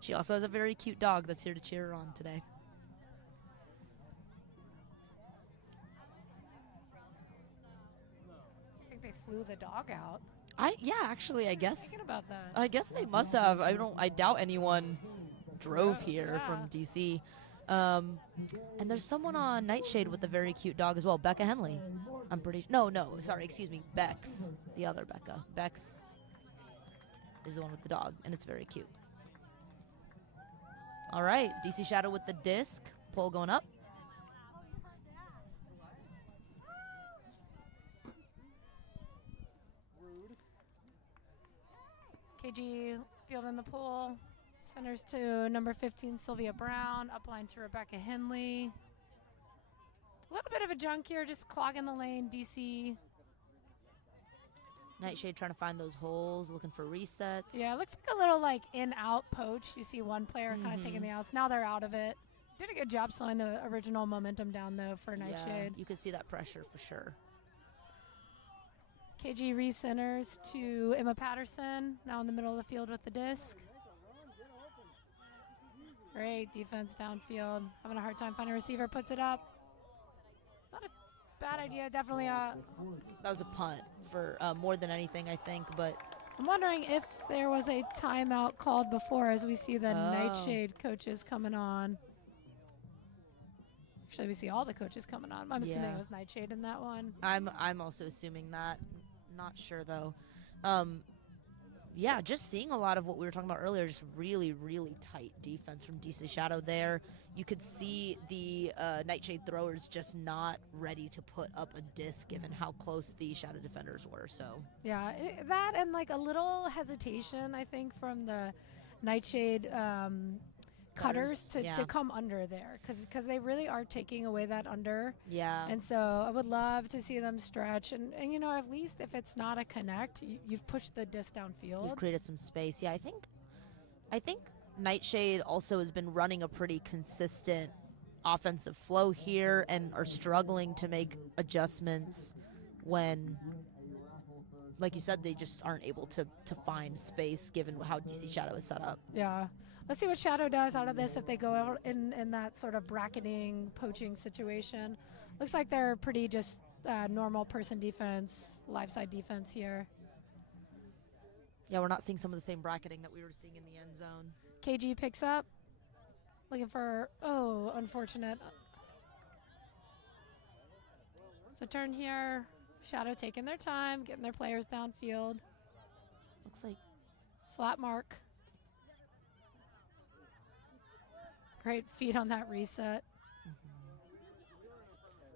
She also has a very cute dog that's here to cheer her on today. I think they flew the dog out. Actually, I guess. Thinking about that. I guess they must have. I doubt anyone drove here from DC. And there's someone on NightShade with a very cute dog as well, Becca Henley. I'm pretty. Excuse me, Bex, the other Becca. Bex is the one with the dog, and it's very cute. All right, DC Shadow with the disc. Pull going up. KG field in the pool. Centers to number 15, Sylvia Brown. Upline to Rebecca Henley. A little bit of a junk here, just clogging the lane. DC. NightShade trying to find those holes, looking for resets. Yeah, it looks like a little like in-out poach. You see one player kind of taking the outs. Now they're out of it. Did a good job slowing the original momentum down, though, for NightShade. Yeah, you could see that pressure for sure. KG recenters to Emma Patterson, now in the middle of the field with the disc. Great defense downfield. Having a hard time finding a receiver, puts it up. Not a bad idea, definitely. That was a punt for more than anything, I think, but I'm wondering if there was a timeout called before as we see the NightShade coaches coming on. Actually, we see all the coaches coming on. I'm assuming it was NightShade in that one. I'm also assuming that. Not sure, though. Just seeing a lot of what we were talking about earlier, just really, really tight defense from DC Shadow there. You could see the NightShade throwers just not ready to put up a disc given how close the Shadow defenders were. So yeah, that and like a little hesitation, I think, from the NightShade cutters to come under there because they really are taking away that under. Yeah. And so I would love to see them stretch and you know, at least if it's not a connect, you've pushed the disc downfield. You've created some space. Yeah, I think NightShade also has been running a pretty consistent offensive flow here and are struggling to make adjustments when, like you said, they just aren't able to find space given how DC Shadow is set up. Yeah. Let's see what Shadow does out of this if they go out in that sort of bracketing, poaching situation. Looks like they're pretty just normal person defense, live side defense here. Yeah, we're not seeing some of the same bracketing that we were seeing in the end zone. KG picks up. Looking for, unfortunate. So turn here. Shadow taking their time, getting their players downfield. Looks like flat mark. Great feet on that reset.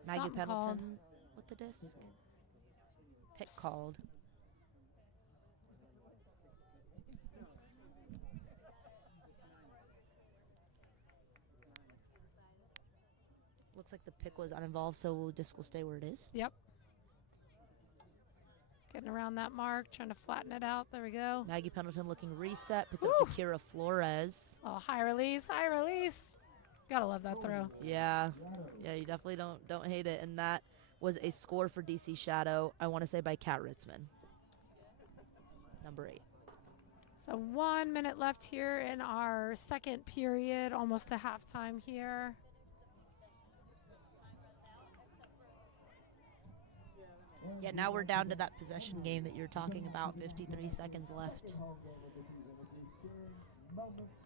Maggie Something Pendleton called. with the disc. Pick called. Looks like the pick was uninvolved, so disc will stay where it is. Yep. Getting around that mark, trying to flatten it out. There we go. Maggie Pendleton looking reset, puts it up to Kira Flores. Oh, high release, high release. Gotta love that throw. Yeah, you definitely don't hate it. And that was a score for DC Shadow, I want to say by Kat Ritzman. Number 8. So 1 minute left here in our second period, almost to halftime here. Yeah, now we're down to that possession game that you're talking about. 53 seconds left. Moments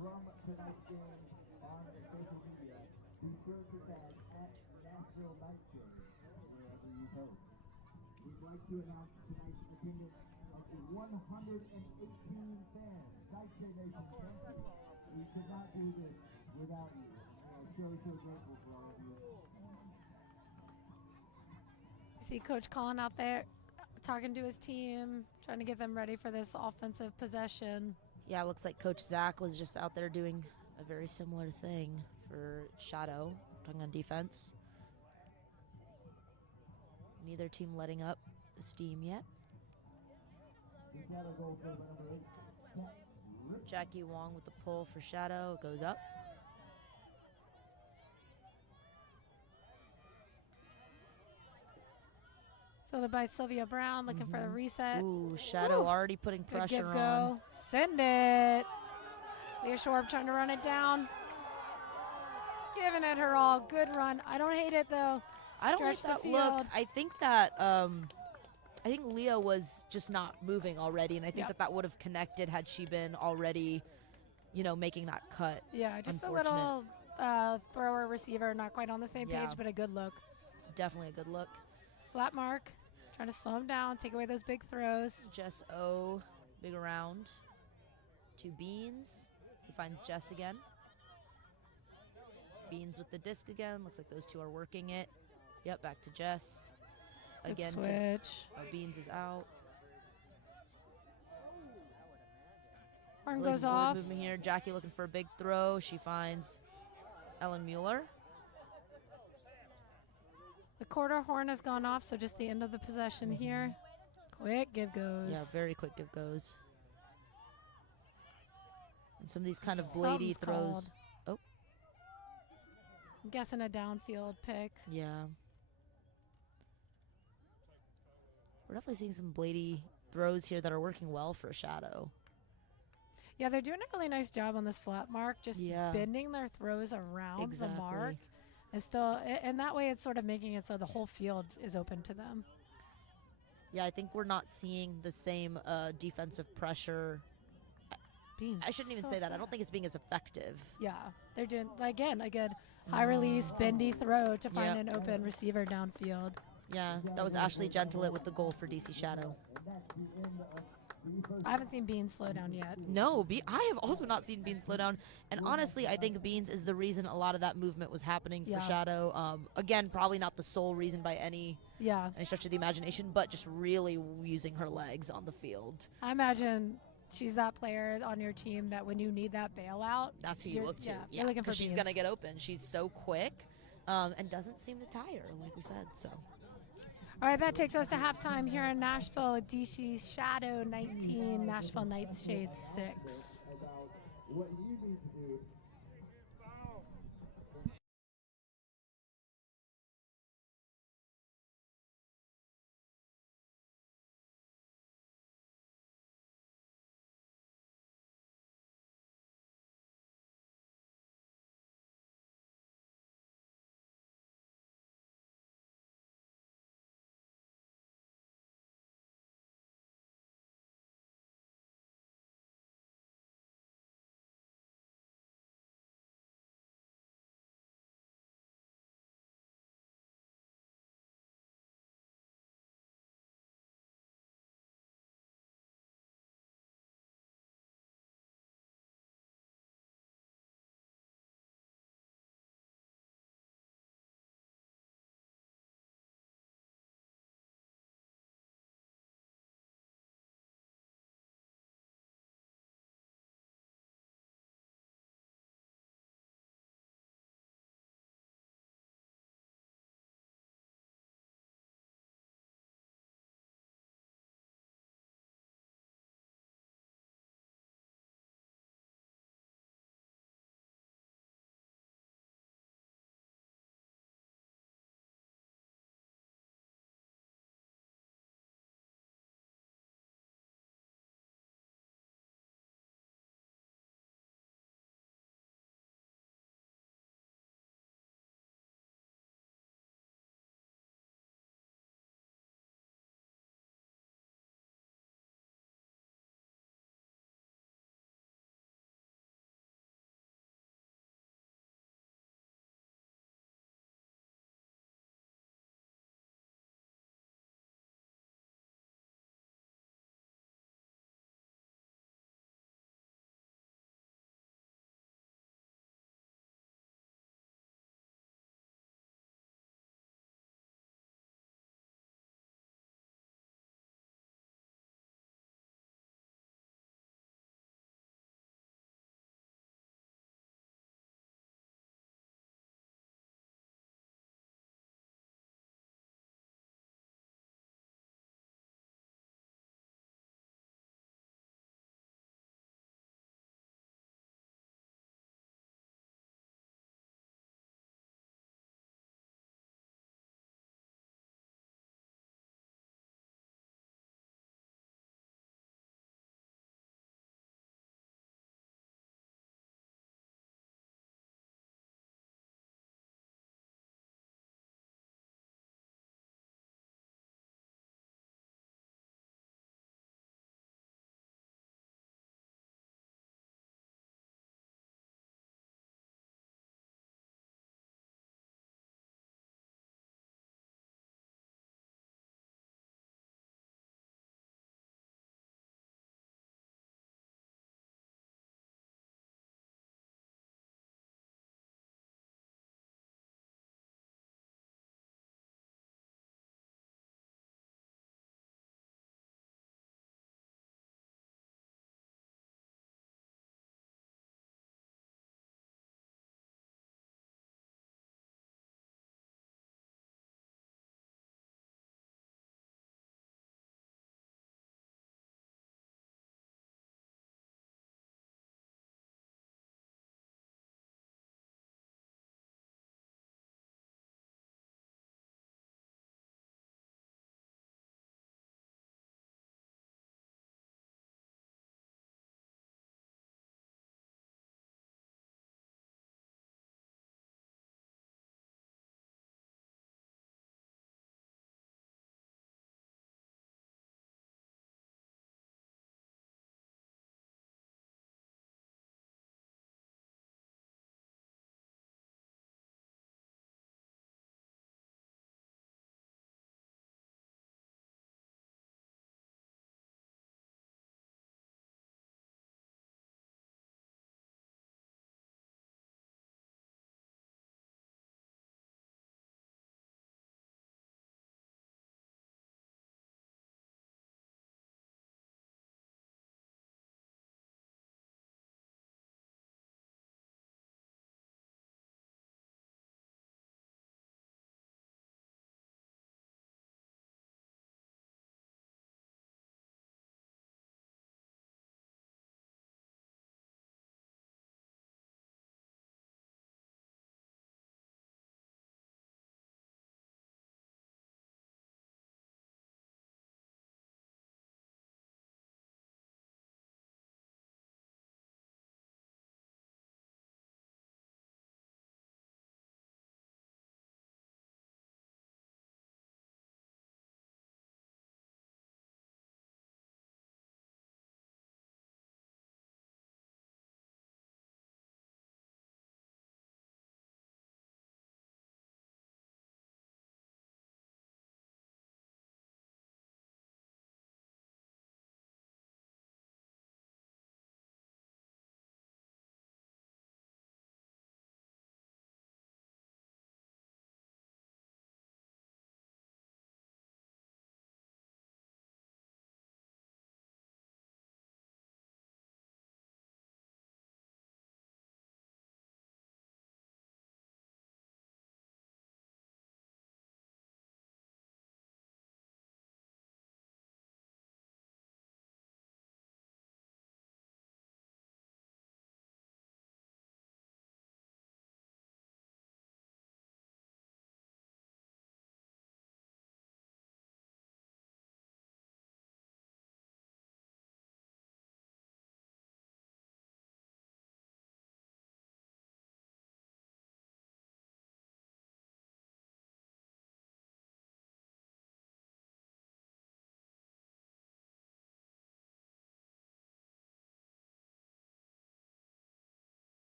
from tonight's game on social media. Be sure to tag at Nashville NightShade wherever you post. We'd like to announce tonight's attendance of the 118 fans. NightShade Nation, thank you. We could not do this without you. We are so grateful for all of you. See Coach Colin out there talking to his team, trying to get them ready for this offensive possession. Yeah, it looks like Coach Zach was just out there doing a very similar thing for Shadow, talking on defense. Neither team letting up the steam yet. Jackie Wong with the pull for Shadow. It goes up. Fielded by Sylvia Brown, looking for the reset. Ooh, Shadow already putting Good pressure give on. go. Send it. Leah Shorb trying to run it down. Giving it her all. Good run. I don't hate it though. I don't like Stretch the that look. field. I think that I think Leah was just not moving already, and I think Yep. that would have connected had she been already, making that cut. Yeah, just a Unfortunate. little thrower receiver, not quite on the same Yeah. page, but a good look. Definitely a good look. Flat mark, trying to slow him down, take away those big throws. Jess O, big around to Beans. He finds Jess again. Beans with the disc again. Looks like those two are working it. Yep, back to Jess. Good Again, switch. Beans is out. Horn Looking goes forward off. movement here. Jackie looking for a big throw. She finds Ellen Mueller. The quarter horn has gone off, so just the end of the possession here. Quick give goes. Yeah, very quick give goes. And some of these kind of Something's bladey throws. called. I'm guessing a downfield pick. Yeah. We're definitely seeing some bladey throws here that are working well for Shadow. Yeah, they're doing a really nice job on this flat mark, just Yeah. bending their throws around the mark. Exactly. And still, and that way it's sort of making it so the whole field is open to them. Yeah, I think we're not seeing the same defensive pressure. Being I shouldn't even so say that. I don't fast. think it's being as effective. Yeah, they're doing, again, a good high release, bendy throw to find an open receiver downfield. Yeah, that was Ashley Gentilett with the goal for DC Shadow. I haven't seen Beans slow down yet. No, I have also not seen Beans slow down. And honestly, I think Beans is the reason a lot of that movement was happening for Yeah. Shadow. Again, probably not the sole reason by any Yeah, stretch of the imagination, but just really using her legs on the field. I imagine she's that player on your team that when you need that bailout, That's who you You're- look to. yeah, you're looking for because she's Beans. going to get open. She's so quick and doesn't seem to tire, like we said. So All right, that takes us to halftime here in Nashville. DC Shadow 19, Nashville NightShade 6. About what you need to do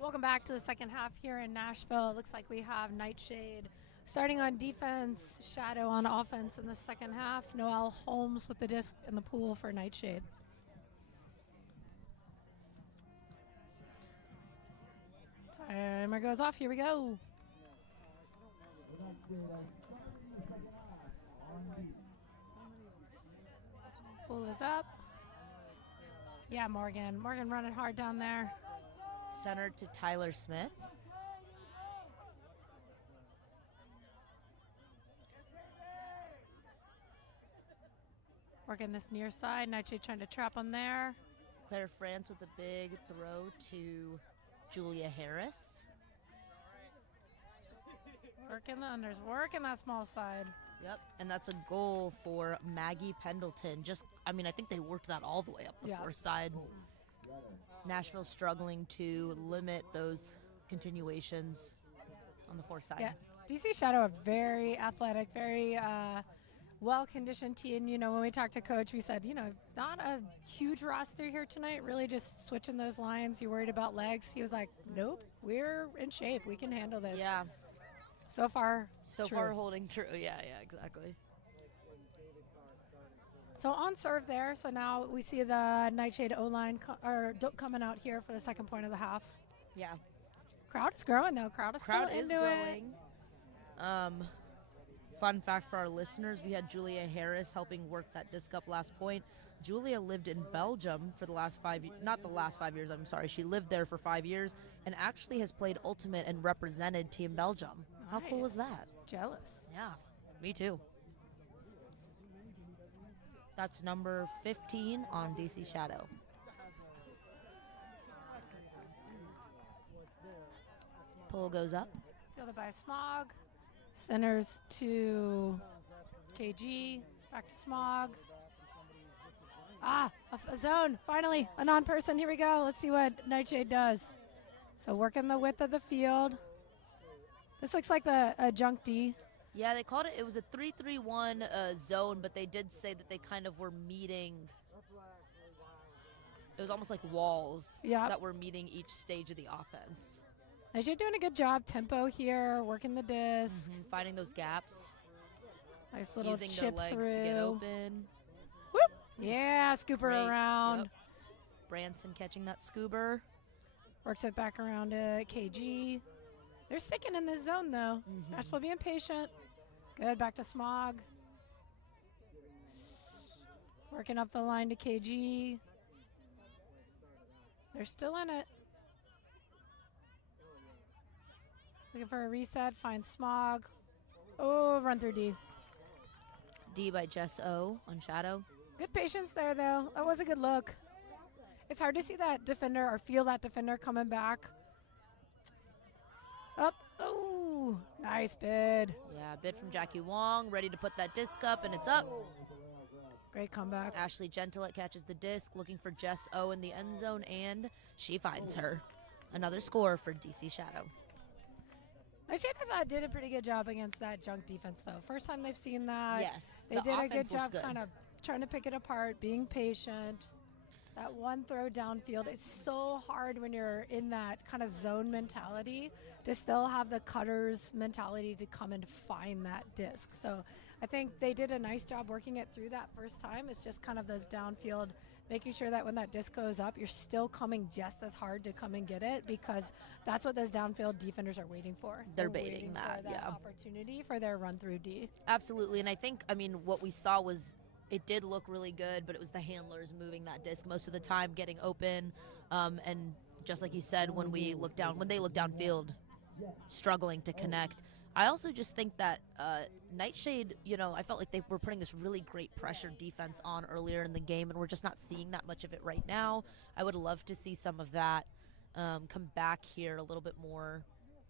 Welcome back to the second half here in Nashville. It looks like we have NightShade starting on defense, Shadow on offense in the second half. Noel Holmes with the disc in the pool for NightShade. Timer goes off. Here we go. Pool is up. Yeah, Morgan. Morgan running hard down there. Center to Tyler Smith. Working this near side. NightShade trying to trap him there. Claire France with a big throw to Julia Harris. Working the unders. Working that small side. Yep, and that's a goal for Maggie Pendleton. I think they worked that all the way up the Yeah. fourth side. Nashville struggling to limit those continuations on the fourth side. Yeah, DC Shadow, a very athletic, very well-conditioned team. You know, when we talked to Coach, we said, not a huge roster here tonight, really just switching those lines. You worried about legs? He was like, nope, we're in shape. We can handle this. Yeah. So far, So true. far holding true. Yeah, exactly. So on serve there. So now we see the NightShade O-line coming out here for the second point of the half. Yeah. Crowd is growing, though. Crowd is still Is into growing. Fun fact for our listeners, we had Julia Harris helping work that disc up last point. Julia lived in Belgium for the last 5 years, not the last 5 years, I'm sorry. She lived there for 5 years and actually has played Ultimate and represented Team Belgium. How cool is Nice. that? Jealous. Yeah, me too. That's number 15 on DC Shadow. Pull goes up. Fielded by Smog. Centers to KG. Back to Smog. A zone. Finally, a non-person. Here we go. Let's see what NightShade does. So working the width of the field. This looks like a junk D. Yeah, they called it was a 3-3-1 zone, but they did say that they kind of were meeting. It was almost like walls that were meeting each stage of the offense. NightShade doing a good job. Tempo here. Working the disc. Finding those gaps. Nice little Using chip their legs through. to get open. Whoop. Yeah, scooper Great. around. Yep. Branson catching that scoober. Works it back around to KG. They're sticking in this zone, though. Nashville being patient. Good, back to Smog. Working up the line to KG. They're still in it. Looking for a reset, find Smog. Oh, run through D. D by Jess O on Shadow. Good patience there, though. That was a good look. It's hard to see that defender or feel that defender coming back. Up. Oh, nice bid. Yeah, bid from Jackie Wong, ready to put that disc up, and it's up. Great comeback. Ashley Gentilet catches the disc, looking for Jess O in the end zone, and she finds her. Another score for DC Shadow. NightShade, I thought, did a pretty good job against that junk defense, though. First time they've seen that. Yes, They the did a good offense job looked good. kind of trying to pick it apart, being patient. That one throw downfield, it's so hard when you're in that kind of zone mentality to still have the cutter's mentality to come and find that disc. So I think they did a nice job working it through that first time. It's just kind of those downfield, making sure that when that disc goes up, you're still coming just as hard to come and get it, because that's what those downfield defenders are waiting for. They're waiting baiting for that, yeah. opportunity for their run through D. Absolutely, and I think, what we saw was it did look really good, but it was the handlers moving that disc most of the time, getting open, and just like you said, when they look downfield, struggling to connect. I also just think that NightShade, I felt like they were putting this really great pressure defense on earlier in the game, and we're just not seeing that much of it right now. I would love to see some of that come back here, a little bit more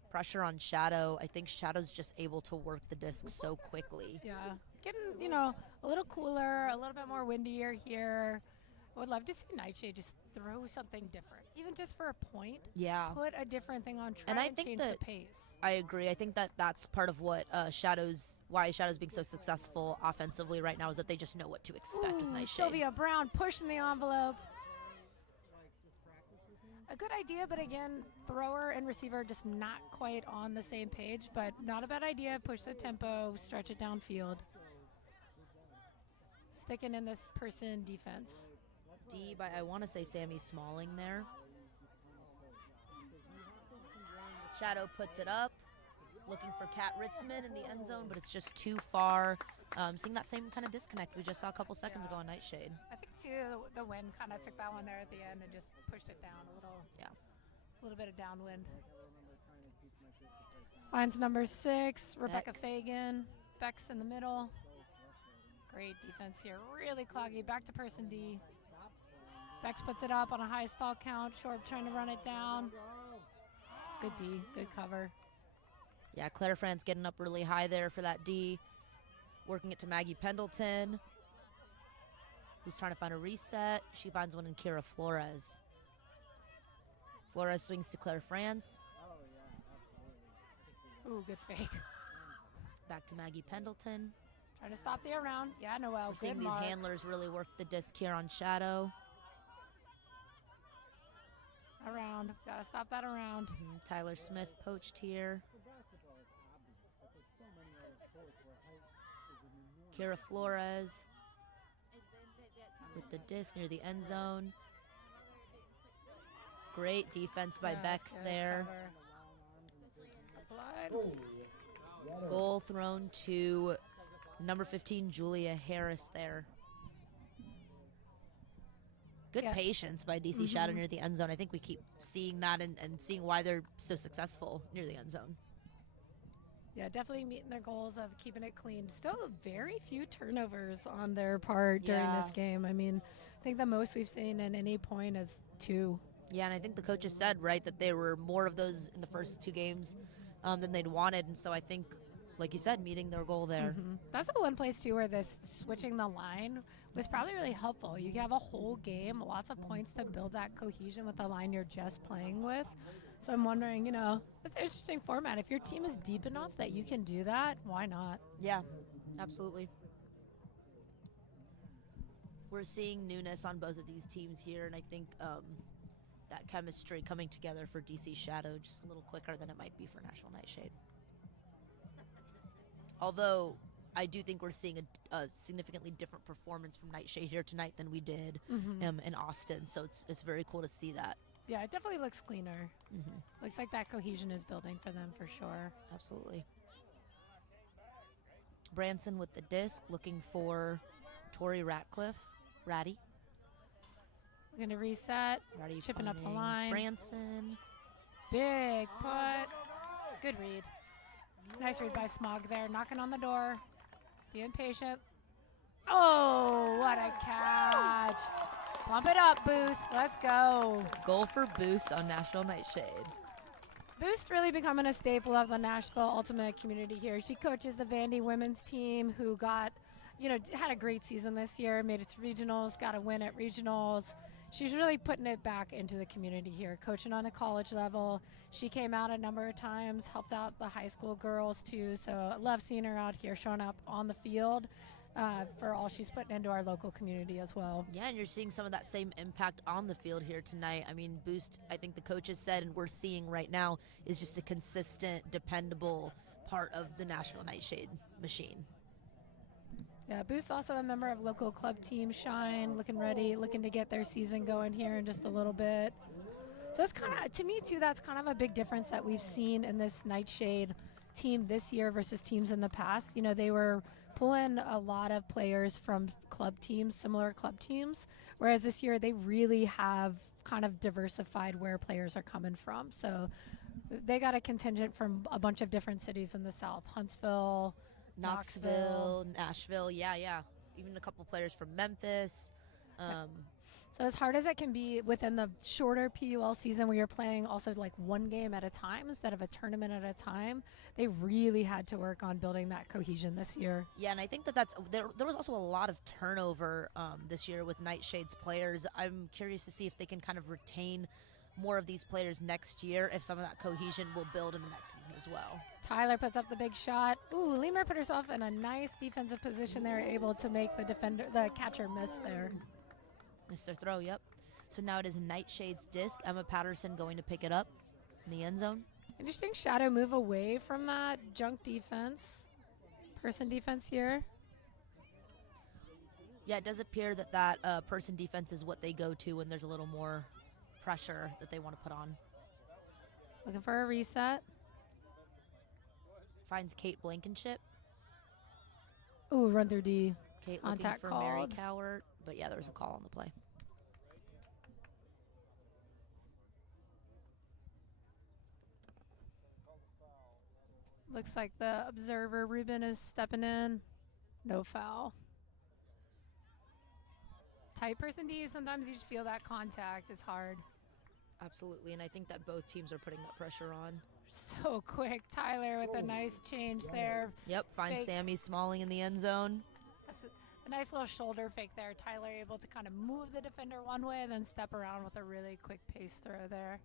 pressure on Shadow. I think Shadow's just able to work the disc so quickly. Yeah, getting, a little cooler, a little bit more windier here. I would love to see NightShade just throw something different, even just for a point. Yeah. Put a different thing on, try And I and think change that the pace. I agree. I think that that's part of what why Shadow's being so successful offensively right now, is that they just know what to expect with Ooh, NightShade. Sylvia Brown pushing the envelope. A good idea, but again, thrower and receiver just not quite on the same page, but not a bad idea. Push the tempo, stretch it downfield. Sticking in this person defense. D by, I want to say, Sammy Smalling there. Shadow puts it up, looking for Kat Ritzman in the end zone, but it's just too far. Seeing that same kind of disconnect we just saw a couple seconds ago on Nightshade. I think too the wind kind of took that one there at the end and just pushed it down a little. Yeah. A little bit of downwind. Finds number 6, Rebecca Bex. Fagan. Bex in the middle. Great defense here. Really cloggy. Back to person D. Bex puts it up on a high stall count. Shorb trying to run it down. Good D. Good cover. Yeah, Claire Fran's getting up really high there for that D. Working it to Maggie Pendleton, who's trying to find a reset. She finds one in Kira Flores. Flores swings to Claire France. Ooh, good fake. Back to Maggie Pendleton. Trying to stop the around. Yeah, Noelle. We're seeing Good these mark. handlers really work the disc here on Shadow. Around. Gotta stop that around. Tyler Smith poached here. Kira Flores with the disc near the end zone. Great defense by Yes, Bex good there. cover. Applied. Goal thrown to number 15, Julia Harris there. Good Yes. patience by DC Shadow near the end zone. I think we keep seeing that and seeing why they're so successful near the end zone. Yeah, definitely meeting their goals of keeping it clean. Still very few turnovers on their part during this Yeah. game. I mean, I think the most we've seen at any point is 2. Yeah, and I think the coaches said, right, that there were more of those in the first 2 games than they'd wanted. And so I think, like you said, meeting their goal there. That's the one place, too, where this switching the line was probably really helpful. You have a whole game, lots of points to build that cohesion with the line you're just playing with. So I'm wondering, it's an interesting format. If your team is deep enough that you can do that, why not? Yeah, absolutely. We're seeing newness on both of these teams here, and I think that chemistry coming together for DC Shadow just a little quicker than it might be for Nashville Nightshade. Although I do think we're seeing a significantly different performance from Nightshade here tonight than we did in Austin, so it's very cool to see that. Yeah, it definitely looks cleaner. Looks like that cohesion is building for them for sure. Absolutely. Branson with the disc, looking for Tori Ratty. Looking to reset. Ratty Chipping up the finding line. Branson. Big put. Good read. Nice read by Smog there. Knocking on the door. Being patient. Oh, what a catch. Bump it up, Boost. Let's go. Goal for Boost on Nashville Nightshade. Boost really becoming a staple of the Nashville Ultimate community here. She coaches the Vandy women's team who got, had a great season this year, made it to regionals, got a win at regionals. She's really putting it back into the community here, coaching on a college level. She came out a number of times, helped out the high school girls too. So I love seeing her out here showing up on the field for all she's putting into our local community as well. Yeah, and you're seeing some of that same impact on the field here tonight. I mean, Boost, I think the coaches said, and we're seeing right now, is just a consistent, dependable part of the Nashville Nightshade machine. Yeah, Boost also a member of local club team Shine, looking ready, looking to get their season going here in just a little bit. So it's kind of, to me too, that's kind of a big difference that we've seen in this Nightshade team this year versus teams in the past. They were pulling a lot of players from club teams, similar club teams, whereas this year they really have kind of diversified where players are coming from. So they got a contingent from a bunch of different cities in the South, Huntsville, Knoxville, Nashville, yeah. Even a couple players from Memphis. So as hard as it can be within the shorter PUL season where you're playing also like one game at a time instead of a tournament at a time, they really had to work on building that cohesion this year. Yeah, and I think there was also a lot of turnover this year with Nightshade's players. I'm curious to see if they can kind of retain more of these players next year, if some of that cohesion will build in the next season as well. Tyler puts up the big shot. Ooh, Lemur put herself in a nice defensive position there, able to make the catcher miss there. Missed their throw, yep. So now it is Nightshade's disc. Emma Patterson going to pick it up in the end zone. Interesting Shadow move away from that junk defense, person defense here. Yeah, it does appear that that person defense is what they go to when there's a little more pressure that they want to put on. Looking for a reset. Finds Kate Blankenship. Ooh, run through D. Kate Contact looking for Mary called. Cowart. But yeah, there was a call on the play. Looks like the observer, Ruben, is stepping in. No foul. Tight person D, sometimes you just feel that contact is hard. Absolutely, and I think that both teams are putting that pressure on. So quick. Tyler with a nice change there. Yep, finds Fake. Sammy Smalling in the end zone. That's a nice little shoulder fake there. Tyler able to kind of move the defender one way and then step around with a really quick pace throw there.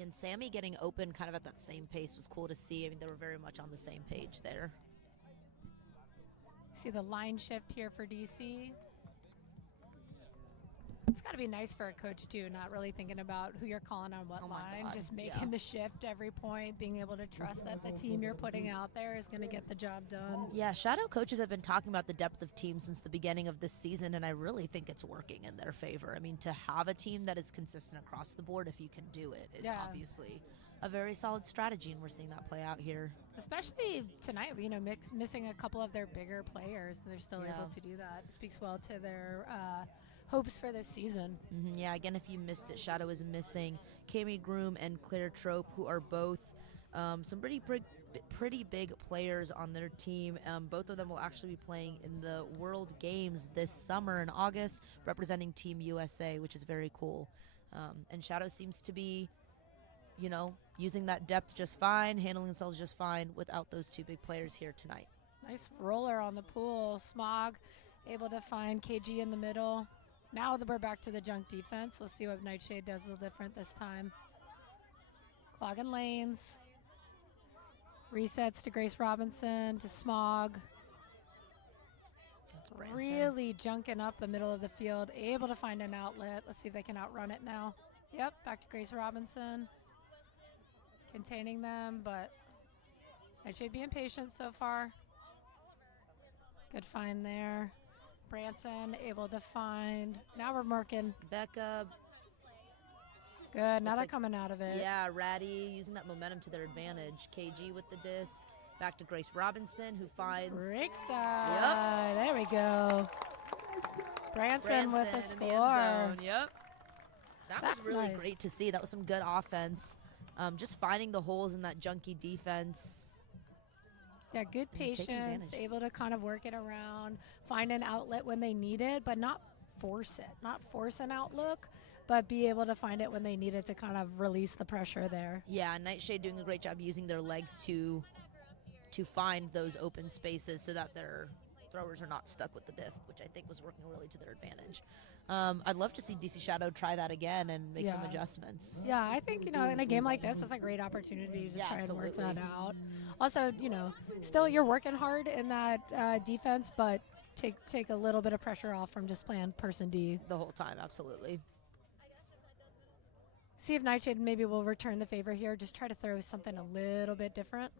And Sammy getting open kind of at that same pace was cool to see. I mean, they were very much on the same page there. See the line shift here for DC. It's got to be nice for a coach, too, not really thinking about who you're calling on what Oh my line, God, just making yeah. the shift every point, being able to trust that the team you're putting out there is going to get the job done. Yeah, Shadow coaches have been talking about the depth of team since the beginning of this season, and I really think it's working in their favor. I mean, to have a team that is consistent across the board, if you can do it, is Yeah. obviously a very solid strategy, and we're seeing that play out here. Especially tonight, you know, missing a couple of their bigger players, and they're still Yeah. able to do that. It speaks well to their hopes for this season. Yeah, again, if you missed it, Shadow is missing Cami Groom and Claire Trope, who are both some pretty big players on their team. Both of them will actually be playing in the World Games this summer in August, representing Team USA, which is very cool. And Shadow seems to be, you know, using that depth just fine, handling themselves just fine without those two big players here tonight. Nice roller on the pool. Smog able to find KG in the middle. Now that we're back to the junk defense, let's see what NightShade does a little different this time. Clogging lanes. Resets to Grace Robinson, to Smog. That's Branson. Really junking up the middle of the field. Able to find an outlet. Let's see if they can outrun it now. Yep, back to Grace Robinson. Containing them, but NightShade being patient so far. Good find there. Branson able to find. Now we're marking. Becca. Good. Now Looks they're like- coming out of it. Yeah, Ratty using that momentum to their advantage. KG with the disc. Back to Grace Robinson, who finds Rickside. There we go. Branson with the in the end score. zone. Yep. That That's was really nice. great to see. That was some good offense. Just finding the holes in that junky defense. Yeah, good taking patience. advantage. Able to kind of work it around. Find an outlet when they need it, but not force it. Not force an outlook, but be able to find it when they need it to kind of release the pressure there. Yeah, NightShade doing a great job using their legs to find those open spaces so that their throwers are not stuck with the disc, which I think was working really to their advantage. I'd love to see DC Shadow try that again and make some Yeah. adjustments. Yeah, I think, you know, in a game like this, it's a great opportunity to Yeah, try and work absolutely. that out. Also, you know, still you're working hard in that defense, but take a little bit of pressure off from just playing person D. The whole time, absolutely. See if NightShade maybe will return the favor here. Just try to throw something a little bit different.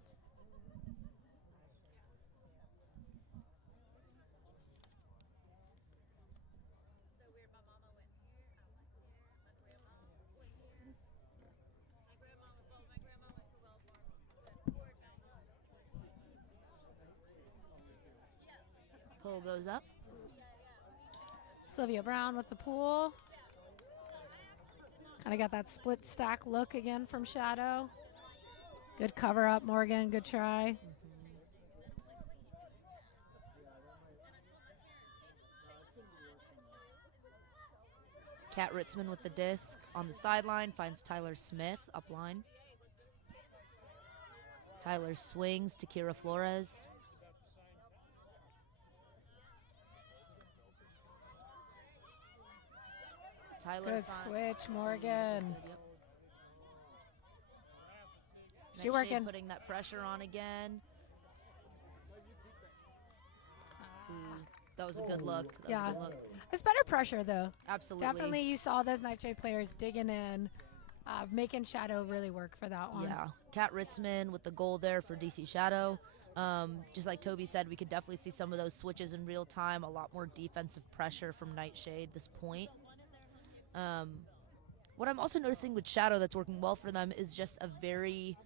Pull goes up. Sylvia Brown with the pool. Kind of got that split stack look again from Shadow. Good cover up, Morgan. Good try. Kat Ritzman with the disc on the sideline finds Tyler Smith upline. Tyler swings to Kira Flores. Tyler Good switch, Morgan. Yep. She NightShade working. putting that pressure on again. Ah, That was a good look. That Yeah. was a good look. It's better pressure, though. Absolutely. Definitely you saw those NightShade players digging in, making Shadow really work for that one. Yeah. Kat Ritzman with the goal there for DC Shadow. Just like Toby said, we could definitely see some of those switches in real time, a lot more defensive pressure from NightShade this point. What I'm also noticing with Shadow that's working well for them is just a very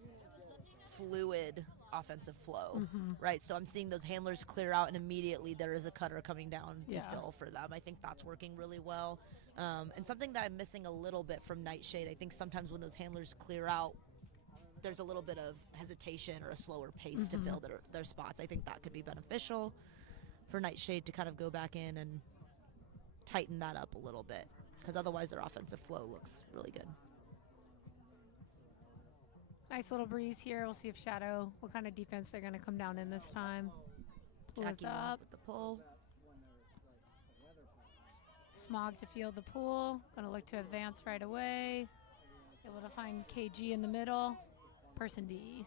fluid offensive flow, right? So I'm seeing those handlers clear out, and immediately there is a cutter coming down to fill for them. I think that's working really well. And something that I'm missing a little bit from NightShade, I think sometimes when those handlers clear out, there's a little bit of hesitation or a slower pace to fill their spots. I think that could be beneficial for NightShade to kind of go back in and tighten that up a little bit, because otherwise their offensive flow looks really good. Nice little breeze here. We'll see if Shadow, what kind of defense they're going to come down in this time. Pull us Jackie up. with the pull. Smog to field the pool. Going to look to advance right away. Able to find KG in the middle. Person D.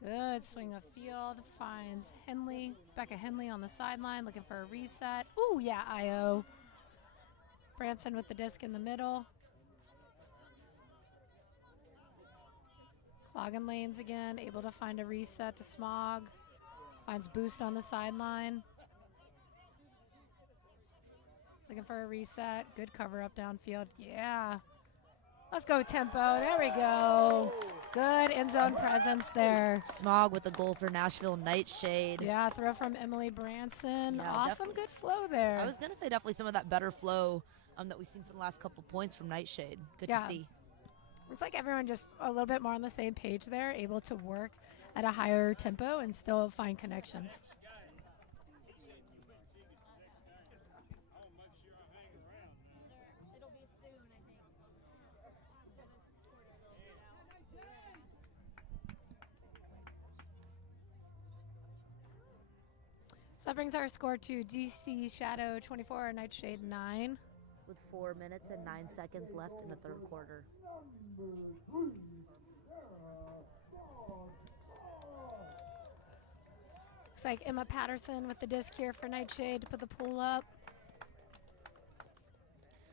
Good swing of field. Finds Henley. Becca Henley on the sideline looking for a reset. Ooh, yeah, IO. Branson with the disc in the middle. Clogging lanes again. Able to find a reset to Smog. Finds Boost on the sideline. Looking for a reset. Good cover up downfield. Yeah. Let's go, tempo. There we go. Good end zone presence there. Smog with the goal for Nashville NightShade. Yeah, throw from Emily Branson. Yeah, awesome, definitely. good flow there. I was going to say definitely some of that better flow that we've seen for the last couple points from NightShade. Good to see. It's like everyone just a little bit more on the same page there, able to work at a higher tempo and still find connections. So that brings our score to DC Shadow 24, NightShade 9. With 4 minutes and 9 seconds left in the third quarter. Looks like Emma Patterson with the disc here for NightShade to put the pool up.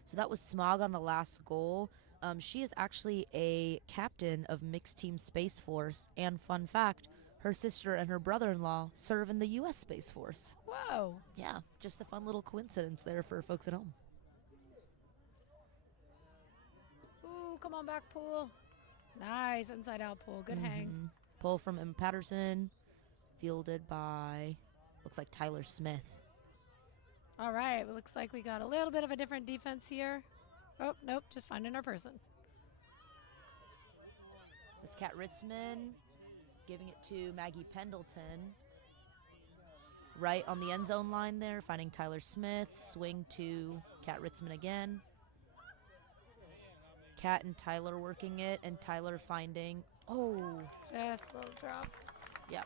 So that was Smog on the last goal. She is actually a captain of Mixed Team Space Force. And fun fact, her sister and her brother-in-law serve in the U.S. Space Force. Whoa. Yeah, just a fun little coincidence there for folks at home. Ooh, come on back, pool. Nice, inside out pool. Good hang. Pull from Emma Patterson, fielded by, looks like Tyler Smith. All right, it looks like we got a little bit of a different defense here. Oh, nope, just finding our person. That's Kat Ritzman giving it to Maggie Pendleton. Right on the end zone line there, finding Tyler Smith. Swing to Kat Ritzman again. Kat and Tyler working it, and Tyler finding, Just a little drop. Yep.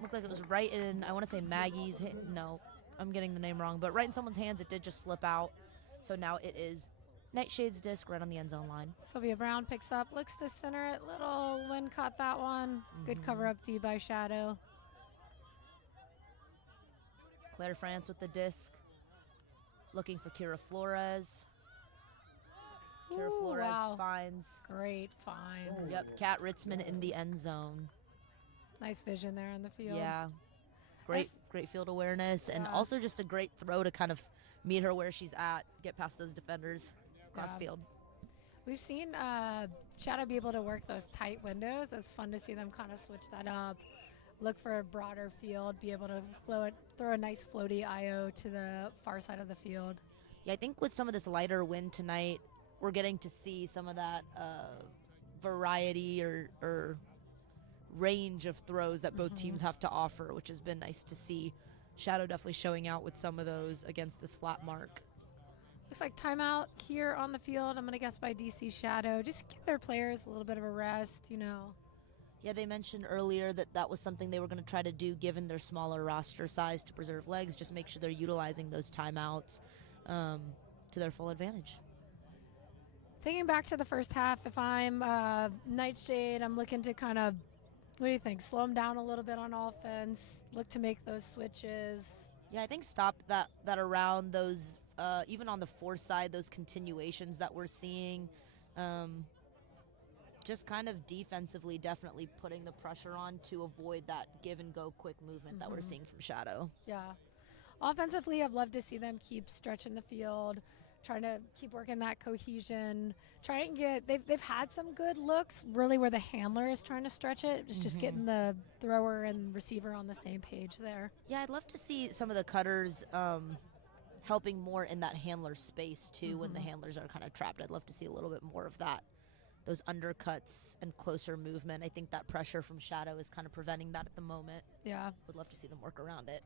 Looked like it was right in, I want to say Maggie's hit. No, I'm getting the name wrong, but right in someone's hands, it did just slip out. So now it is NightShade's disc right on the end zone line. Sylvia Brown picks up, looks to center it. Little Lynn caught that one. Good cover up D by Shadow. Claire France with the disc. Looking for Kira Flores. Kira Ooh, Flores wow. finds. Great find. Yep, Kat Ritzman in the end zone. Nice vision there in the field. Yeah. Great field awareness, and Yeah. also just a great throw to kind of meet her where she's at, get past those defenders across Yeah. field. We've seen Shadow be able to work those tight windows. It's fun to see them kind of switch that up, look for a broader field, be able to throw a nice floaty IO to the far side of the field. Yeah, I think with some of this lighter wind tonight, we're getting to see some of that variety or range of throws that both teams have to offer, which has been nice to see. Shadow definitely showing out with some of those against this flat mark. Looks like timeout here on the field. I'm going to guess by DC Shadow. Just give their players a little bit of a rest, you know. Yeah, they mentioned earlier that was something they were going to try to do given their smaller roster size to preserve legs, just make sure they're utilizing those timeouts to their full advantage. Thinking back to the first half, if I'm NightShade, I'm looking to kind of What do you think? Slow them down a little bit on offense. Look to make those switches. Yeah, I think stop that around those, even on the force side, those continuations that we're seeing. Just kind of defensively, definitely putting the pressure on to avoid that give and go quick movement that we're seeing from Shadow. Yeah. Offensively, I'd love to see them keep stretching the field, trying to keep working that cohesion. Try and get they've had some good looks, really, where the handler is trying to stretch it. It's just getting the thrower and receiver on the same page there. Yeah, I'd love to see some of the cutters helping more in that handler space too when the handlers are kind of trapped. I'd love to see a little bit more of that. Those undercuts and closer movement. I think that pressure from Shadow is kind of preventing that at the moment. Yeah. Would love to see them work around it.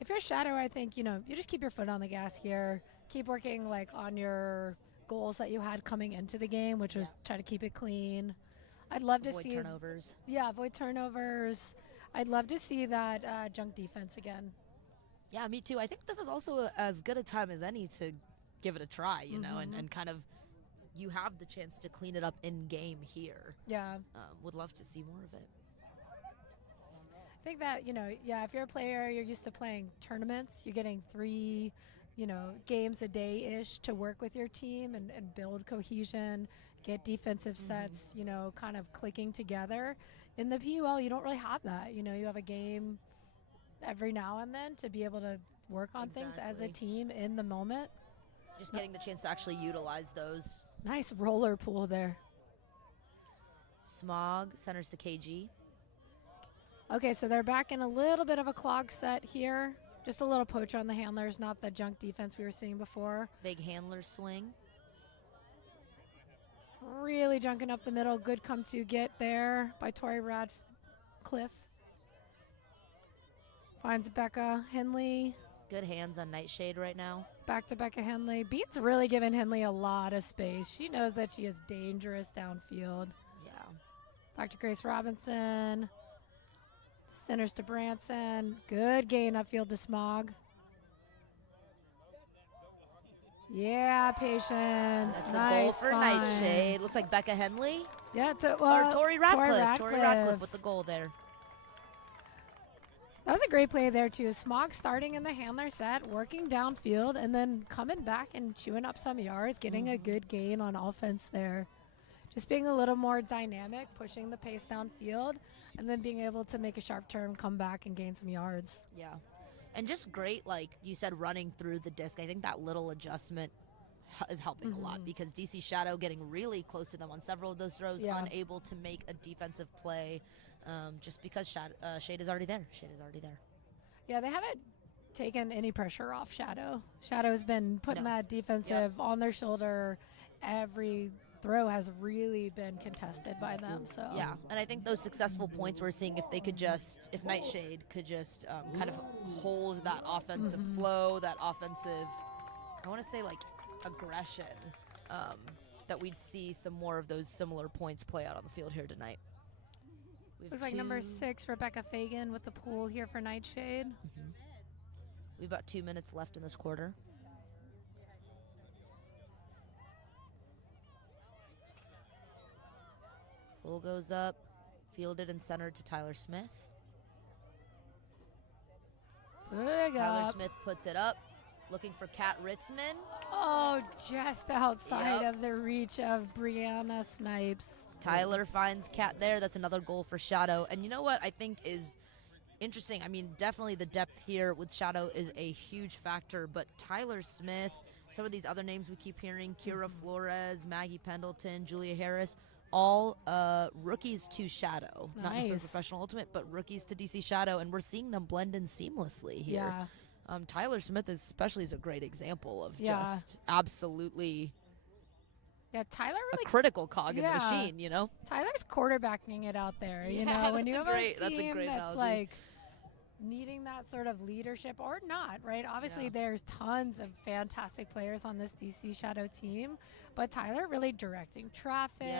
If you're Shadow, I think, you just keep your foot on the gas here. Keep working on your goals that you had coming into the game, which was try to keep it clean. I'd love to see turnovers. Yeah, avoid turnovers. I'd love to see that junk defense again. Yeah, me too. I think this is also as good a time as any to give it a try, you know, and kind of you have the chance to clean it up in game here. Yeah. Would love to see more of it. I think that, if you're a player, you're used to playing tournaments, you're getting 3, games a day-ish to work with your team and build cohesion, get defensive sets, kind of clicking together. In the PUL, you don't really have that. You have a game every now and then to be able to work on things as a team in the moment. Just getting the chance to actually utilize those. Nice roller pool there. Smog centers to KG. Okay, so they're back in a little bit of a clog set here. Just a little poach on the handlers, not the junk defense we were seeing before. Big handler swing. Really junking up the middle. Good come to get there by Tori Radcliffe. Finds Becca Henley. Good hands on NightShade right now. Back to Becca Henley. Beat's really giving Henley a lot of space. She knows that she is dangerous downfield. Yeah. Back to Grace Robinson. Centers to Branson. Good gain upfield to Smog. Yeah, patience. That's nice a goal for find. NightShade. Looks like Becca Henley. Yeah, Or Tori Radcliffe. Tori Radcliffe with the goal there. That was a great play there, too. Smog starting in the handler set, working downfield, and then coming back and chewing up some yards, getting a good gain on offense there. Just being a little more dynamic, pushing the pace downfield, and then being able to make a sharp turn, come back, and gain some yards. Yeah. And just great, like you said, running through the disc. I think that little adjustment is helping a lot because DC Shadow getting really close to them on several of those throws, unable to make a defensive play just because Shade is already there. Shade is already there. Yeah, they haven't taken any pressure off Shadow. Shadow's been putting that defensive on their shoulder. Every throw has really been contested by them. So yeah, and I think those successful points we're seeing, if NightShade could just kind of hold that offensive flow, that offensive, I want to say like aggression, that we'd see some more of those similar points play out on the field here tonight. Looks like number 6, Rebecca Fagan with the pool here for NightShade. We've about 2 minutes left in this quarter. Pull goes up, fielded and centered to Tyler Smith. Tyler Smith puts it up, looking for Kat Ritzman. Oh, just outside of the reach of Brianna Snipes. Tyler finds Kat there. That's another goal for Shadow. And you know what I think is interesting? I mean, definitely the depth here with Shadow is a huge factor, but Tyler Smith, some of these other names we keep hearing, Kira Flores, Maggie Pendleton, Julia Harris, all rookies to Shadow. Nice. Not necessarily Professional Ultimate, but rookies to DC Shadow, and we're seeing them blend in seamlessly here. Yeah. Tyler Smith especially is a great example of just absolutely Tyler really a critical cog in the machine, you know? Tyler's quarterbacking it out there, you know? When you have a team that's like needing that sort of leadership or not, right? Obviously there's tons of fantastic players on this DC Shadow team, but Tyler really directing traffic,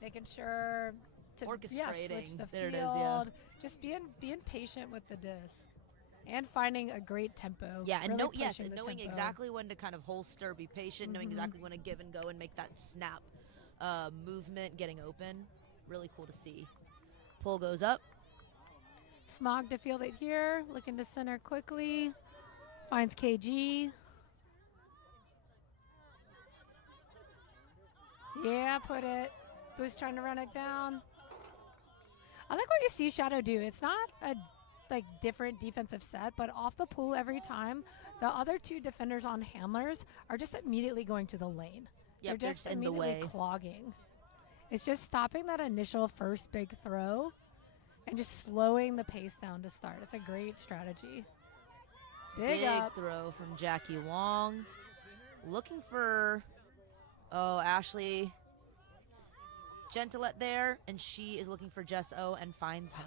making sure to orchestrating, switch the there field, just being patient with the disc. And finding a great tempo. Yeah, and really knowing exactly when to kind of holster, be patient, knowing exactly when to give and go and make that snap movement, getting open. Really cool to see. Pull goes up. Smog to field it here. Looking to center quickly. Finds KG. Yeah, put it. Boost trying to run it down. I like what you see Shadow do. It's not a different defensive set, but off the pool every time, the other two defenders on handlers are just immediately going to the lane. Yep, They're just in the immediately way. clogging. It's just stopping that initial first big throw and just slowing the pace down to start. It's a great strategy. Big up. throw from Jackie Wong. Looking for, Ashley Gentilette there, and she is looking for Jess O and finds her.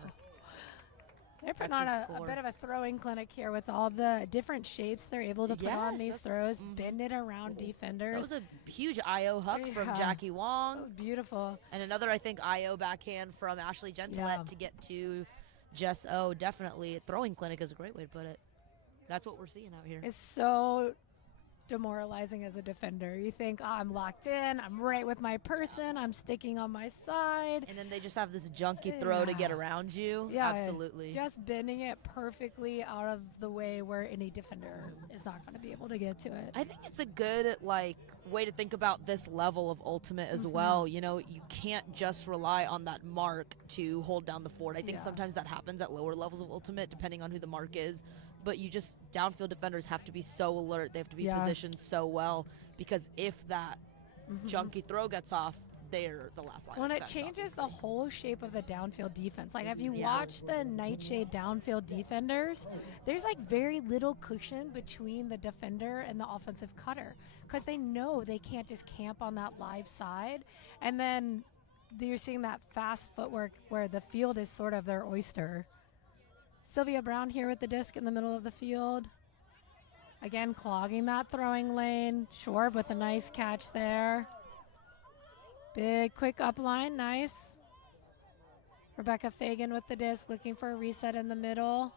They're putting That's on a a score. bit of a throwing clinic here with all the different shapes they're able to put on Yes, these that's- throws, bend it around defenders. That was a huge IO huck from Yeah. Jackie Oh, Wong. beautiful. And another, I think, IO backhand from Ashley Gentilette Yeah. to get to Jess O. Definitely. Throwing clinic is a great way to put it. That's what we're seeing out here. It's so demoralizing as a defender. You think, I'm locked in, I'm right with my person, I'm sticking on my side. And then they just have this junky throw to get Yeah. around you. Yeah, Absolutely. Just bending it perfectly out of the way where any defender is not going to be able to get to it. I think it's a good way to think about this level of ultimate as well. You know, you can't just rely on that mark to hold down the fort. I think Yeah. sometimes that happens at lower levels of ultimate depending on who the mark is. But you just, downfield defenders have to be so alert. They have to be Yeah. positioned so well, because if that junky throw gets off, they're the last line When of it defense, changes the obviously. whole shape of the downfield defense. Like, have you Yeah. watched the NightShade downfield defenders? There's very little cushion between the defender and the offensive cutter, because they know they can't just camp on that live side. And then you're seeing that fast footwork where the field is sort of their oyster. Sylvia Brown here with the disc in the middle of the field. Again, clogging that throwing lane. Shorb with a nice catch there. Big, quick upline, nice. Rebecca Fagan with the disc, looking for a reset in the middle.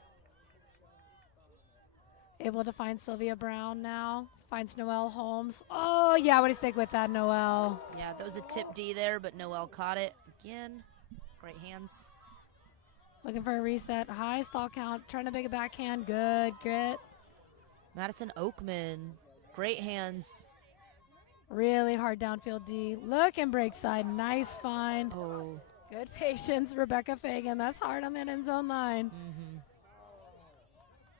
Able to find Sylvia Brown now. Finds Noelle Holmes. Oh, yeah, what do you think with that, Noelle? Yeah, that was a tip D there, but Noelle caught it. Again, great hands. Looking for a reset. High stall count, trying to make a backhand. Good, grit. Madison Oakman, great hands. Really hard downfield D. Look and break side. Nice find. Oh. Good patience, Rebecca Fagan. That's hard on that end zone line.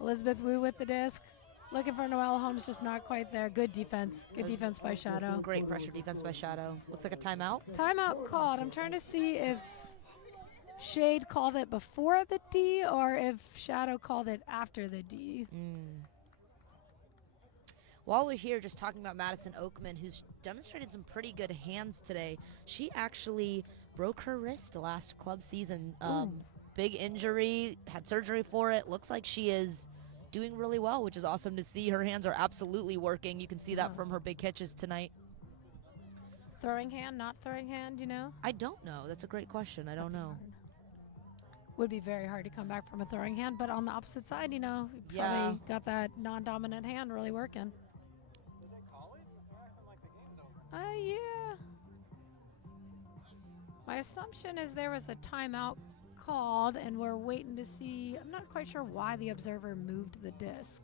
Elizabeth Wu with the disc. Looking for Noelle Holmes, just not quite there. Good defense. Good defense by Shadow. Great pressure defense by Shadow. Looks like a timeout. Timeout called. I'm trying to see if Shade called it before the D or if Shadow called it after the D. While we're here just talking about Madison Oakman, who's demonstrated some pretty good hands today, she actually broke her wrist last club season. Big injury, had surgery for it. Looks like she is doing really well, which is awesome to see. Her hands are absolutely working. You can see that from her big catches tonight. Throwing hand, not throwing hand, you know? I don't know. That's a great question. I don't know. Would be very hard to come back from a throwing hand, but on the opposite side, you know, you Yeah. probably got that non-dominant hand really working. Yeah. My assumption is there was a timeout called, and we're waiting to see. I'm not quite sure why the observer moved the disc.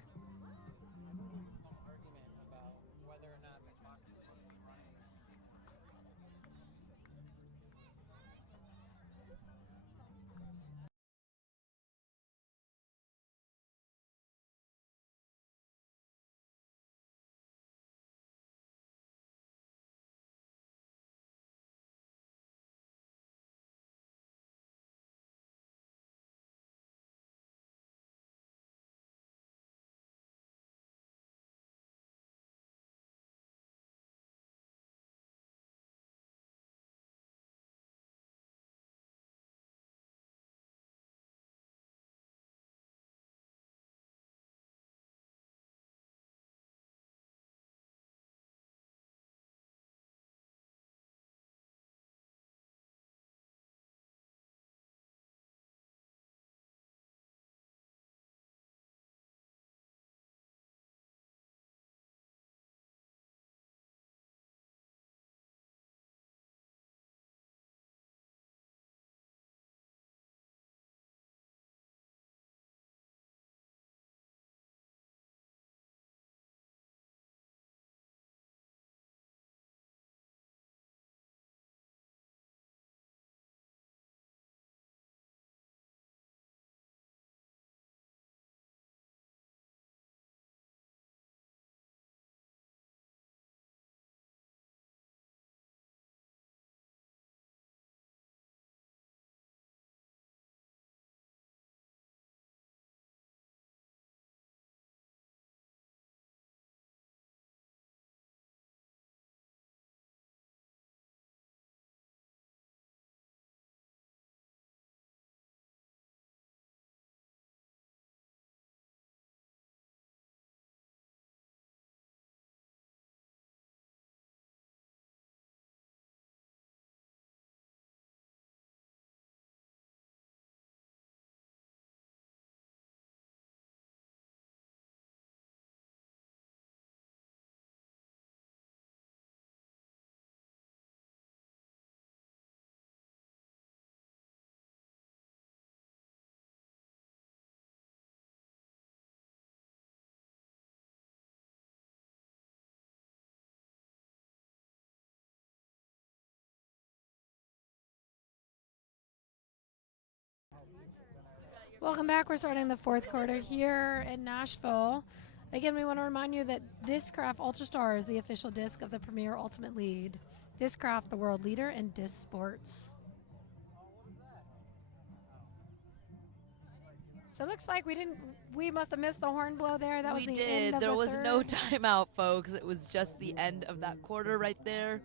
Welcome back. We're starting the fourth quarter here in Nashville. Again, we want to remind you that Discraft Ultrastar is the official disc of the Premier Ultimate Lead. Discraft, the world leader in disc sports. So it looks like we must have missed the horn blow there. That was the end of There the was third. no timeout, folks. It was just the end of that quarter right there.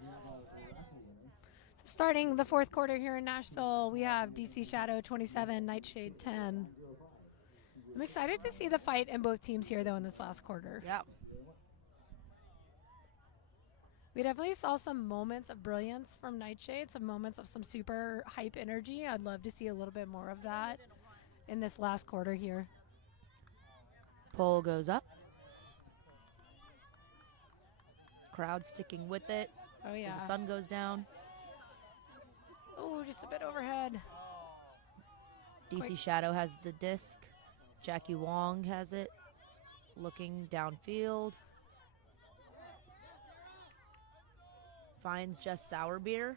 So starting the fourth quarter here in Nashville, we have DC Shadow 27, Nightshade 10. I'm excited to see the fight in both teams here, though, in this last quarter. Yeah. We definitely saw some moments of brilliance from Nightshade, some moments of some super hype energy. I'd love to see a little bit more of that in this last quarter here. PUL goes up. Crowd sticking with it. Oh, yeah. As the sun goes down. Oh, just a bit overhead. DC Shadow has the disc. Jackie Wong has it. Looking downfield. Finds Jess Sourbeer,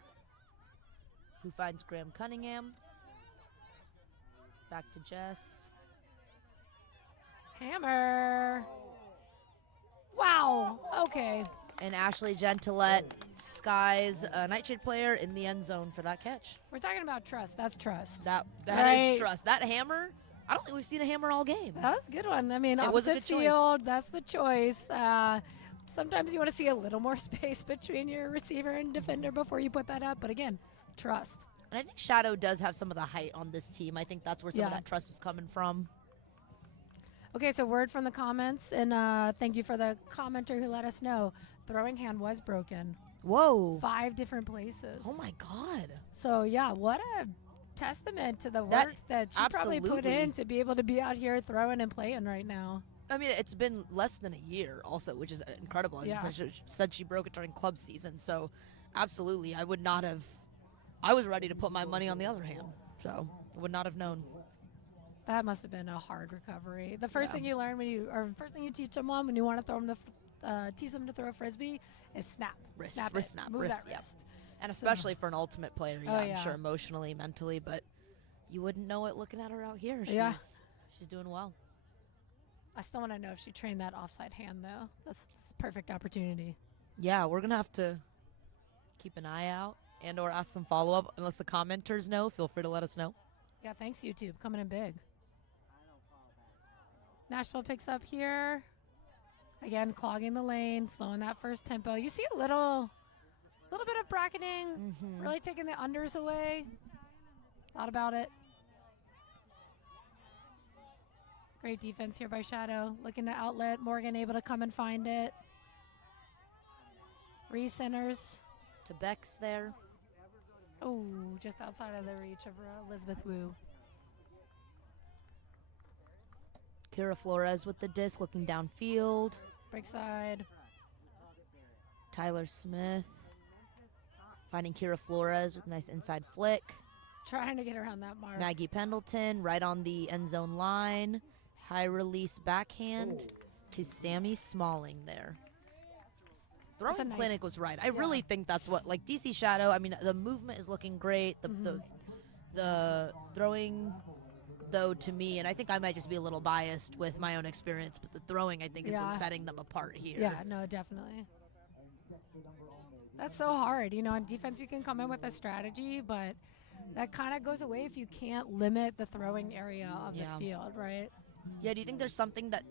who finds Graham Cunningham. Back to Jess. Hammer. Wow. Okay. And Ashley Gentilette skies a Nightshade player in the end zone for that catch. We're talking about trust. That's trust. That Right. is trust. That hammer, I don't think we've seen a hammer all game. That was a good one. I mean, It was a opposite good choice. field, that's the choice. Sometimes you want to see a little more space between your receiver and defender before you put that up. But again, trust. And I think Shadow does have some of the height on this team. I think that's where some of Yeah. that trust was coming from. Okay, so word from the comments, and thank you for the commenter who let us know. Throwing hand was broken. Whoa. 5 different places. Oh, my God. So, yeah, what a testament to the work That- that she probably put absolutely. in to be able to be out here throwing and playing right now. I mean, it's been less than a year also, which is incredible. Yeah. And she said she broke it during club season. So, absolutely, I was ready to put my money on the other hand. So, I would not have known. That must have been a hard recovery. The first Yeah. thing you learn first thing you teach someone when you want to throw them teach them to throw a frisbee is snap. Wrist, snap wrist it. snap, Move wrist, that yep. wrist. And So- especially for an ultimate player, Oh, I'm yeah. sure emotionally, mentally, but you wouldn't know it looking at her out here. Yeah. She's doing well. I still want to know if she trained that offside hand, though. That's a perfect opportunity. Yeah, we're going to have to keep an eye out and or ask some follow-up. Unless the commenters know, feel free to let us know. Yeah, thanks, YouTube. Coming in big. Nashville picks up here. Again, clogging the lane, slowing that first tempo. You see a little bit of bracketing, really taking the unders away. Thought about it. Great defense here by Shadow. Looking to outlet. Morgan able to come and find it. Re-centers. To Bex there. Oh, just outside of the reach of Elizabeth Wu. Kira Flores with the disc, looking downfield. Break side. Tyler Smith finding Kira Flores with a nice inside flick. Trying to get around that mark. Maggie Pendleton right on the end zone line. High release backhand to Sammy Smalling there. That's a Throwing nice- clinic was right. I really think that's what, like DC Shadow, I mean, the movement is looking great. The throwing, though, to me, and I think I might just be a little biased with my own experience, but the throwing, I think, is Yeah. what's setting them apart here. Yeah, no, definitely. That's so hard. You know, on defense, you can come in with a strategy, but that kind of goes away if you can't limit the throwing area of Yeah. the field, right? Yeah, do you think there's something that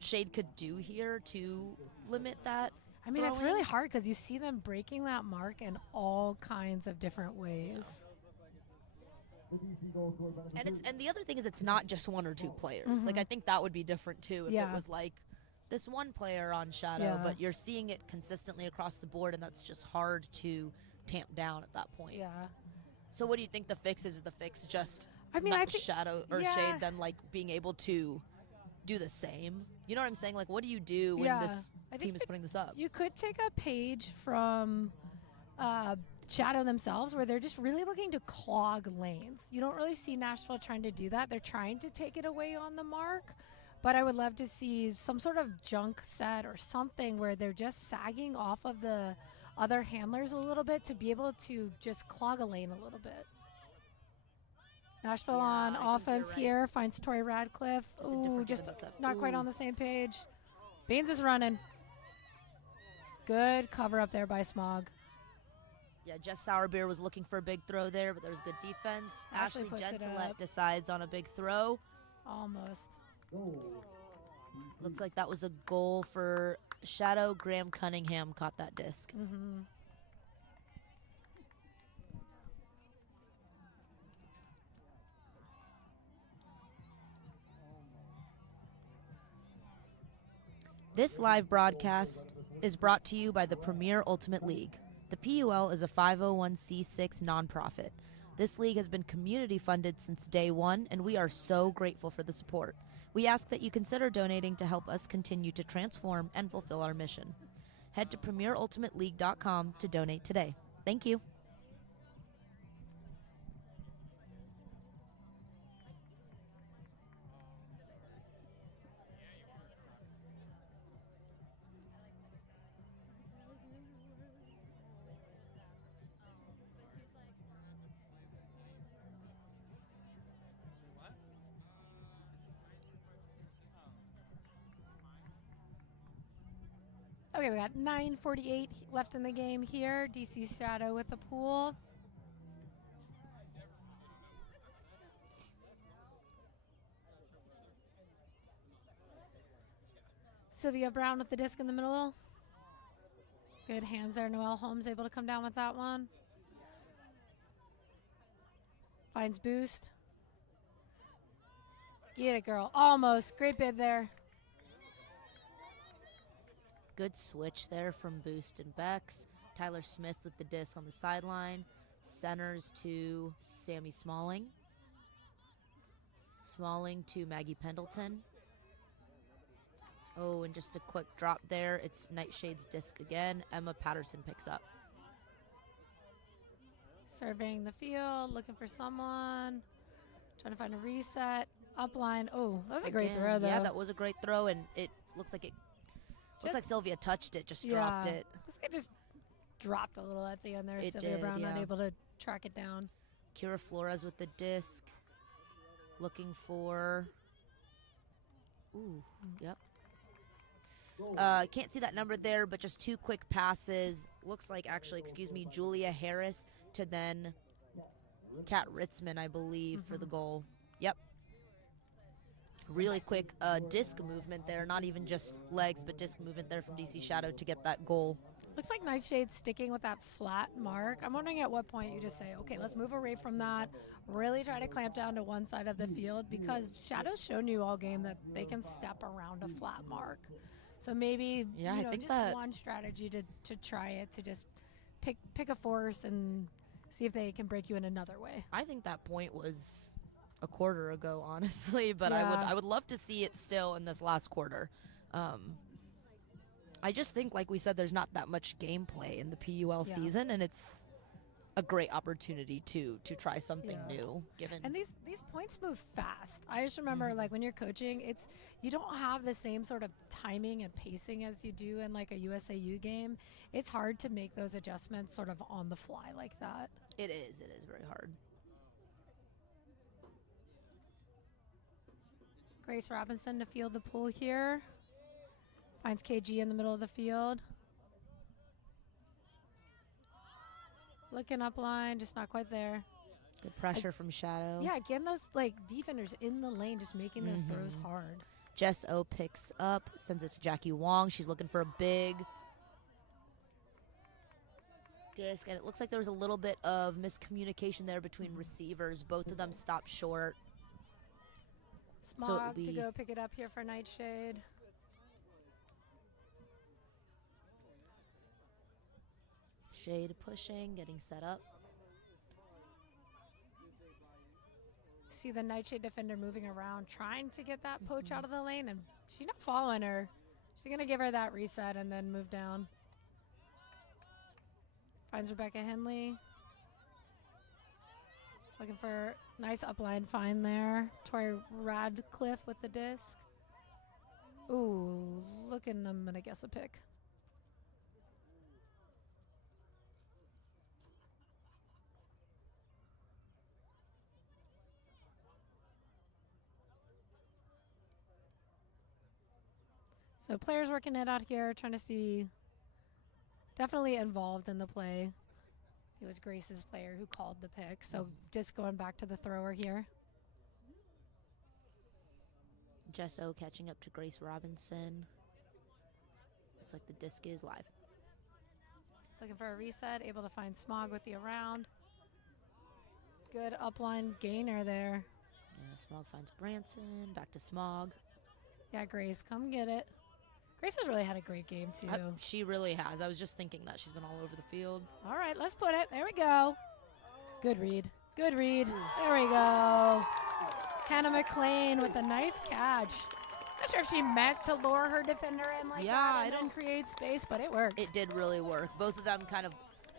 Shade could do here to limit that? I mean, it's throwing? really hard because you see them breaking that mark in all kinds of different ways. And the other thing is, it's not just one or two players. Like, I think that would be different too if Yeah. it was like this one player on Shadow, Yeah. but you're seeing it consistently across the board, and that's just hard to tamp down at that point. Yeah. So, what do you think the fix is? Is the fix just I mean, not I the think Shadow or yeah. Shade, then like being able to do the same? You know what I'm saying? Like, what do you do when Yeah. this I think team is putting this up? you could take a page from Shadow themselves where they're just really looking to clog lanes. You don't really see Nashville trying to do that. They're trying to take it away on the mark, but I would love to see some sort of junk set or something where they're just sagging off of the other handlers a little bit to be able to just clog a lane a little bit. Nashville Yeah, I on think you're offense right. here. Finds Tori Radcliffe. Just a Ooh, different just defensive. not quite Ooh. on the same page. Baines is running. Good cover up there by Smog. Yeah, Jess Sourbeer was looking for a big throw there, but there was good defense. Ashley Ashley puts it Gentilette up. decides on a big throw. Almost. Goal. Looks like that was a goal for Shadow. Graham Cunningham caught that disc. Mm-hmm. This live broadcast is brought to you by the Premier Ultimate League. The PUL is a 501c6 nonprofit. This league has been community funded since day one, and we are so grateful for the support. We ask that you consider donating to help us continue to transform and fulfill our mission. Head to premierultimateleague.com to donate today. Thank you. Okay, we got 9:48 left in the game here. DC Shadow with the pool. Sylvia Brown with the disc in the middle. Good hands there. Noelle Holmes able to come down with that one. Finds boost. Get it, girl. Almost. Great bid there. Good switch there from Boost and Bex. Tyler Smith with the disc on the sideline. Centers to Sammy Smalling. Smalling to Maggie Pendleton. Oh, and just a quick drop there. It's NightShade's disc again. Emma Patterson picks up. Surveying the field, looking for someone. Trying to find a reset. Upline. Oh, that was a great Again, throw, though. Yeah, that was a great throw, and it looks like Sylvia touched it, just dropped it. Looks like it just dropped a little at the end there. It Sylvia did, Brown not yeah. able to track it down. Kira Flores with the disc. Looking for... Ooh, yep. Can't see that number there, but just two quick passes. Looks like, actually, Julia Harris to then Kat Ritzman, I believe, for the goal. Yep. Really quick disc movement there. Not even just legs, but disc movement there from DC Shadow to get that goal. Looks like NightShade's sticking with that flat mark. I'm wondering at what point you just say, okay, let's move away from that. Really try to clamp down to one side of the field, because Shadow's shown you all game that they can step around a flat mark. So maybe I think just that one strategy to try it, to just pick a force and see if they can break you in another way. I think that point was a quarter ago, honestly, but Yeah. I would love to see it still in this last quarter. I just think, like we said, there's not that much gameplay in the PUL season, and it's a great opportunity to try something new. And these points move fast. I just remember, like, when you're coaching, you don't have the same sort of timing and pacing as you do in like a USAU game. It's hard to make those adjustments sort of on the fly like that. It is very hard. Grace Robinson to field the pool here. Finds KG in the middle of the field. Looking up line, just not quite there. Good pressure from Shadow. Yeah, again, those like defenders in the lane just making those throws hard. Jess O picks up, sends it to Jackie Wong. She's looking for a big disc, and it looks like there was a little bit of miscommunication there between receivers. Both of them stopped short. Smog to go pick it up here for NightShade. Shade pushing, getting set up. See the NightShade defender moving around, trying to get that poach out of the lane, and she's not following her. She's going to give her that reset and then move down. Finds Rebecca Henley. Looking for nice upline find there. Tori Radcliffe with the disc. Ooh, looking, I'm going to guess a pick. So players working it out here, trying to see, definitely involved in the play. It was Grace's player who called the pick. So just going back to the thrower here. Jesso catching up to Grace Robinson. Looks like the disc is live. Looking for a reset, able to find Smog with the around. Good upline gainer there. Yeah, Smog finds Branson, back to Smog. Yeah, Grace, come get it. Grace has really had a great game, too. She really has. I was just thinking that. She's been all over the field. All right, let's put it. There we go. Good read. Good read. There we go. Hannah McLean with a nice catch. Not sure if she meant to lure her defender in like that and then create space, but it worked. It did really work. Both of them kind of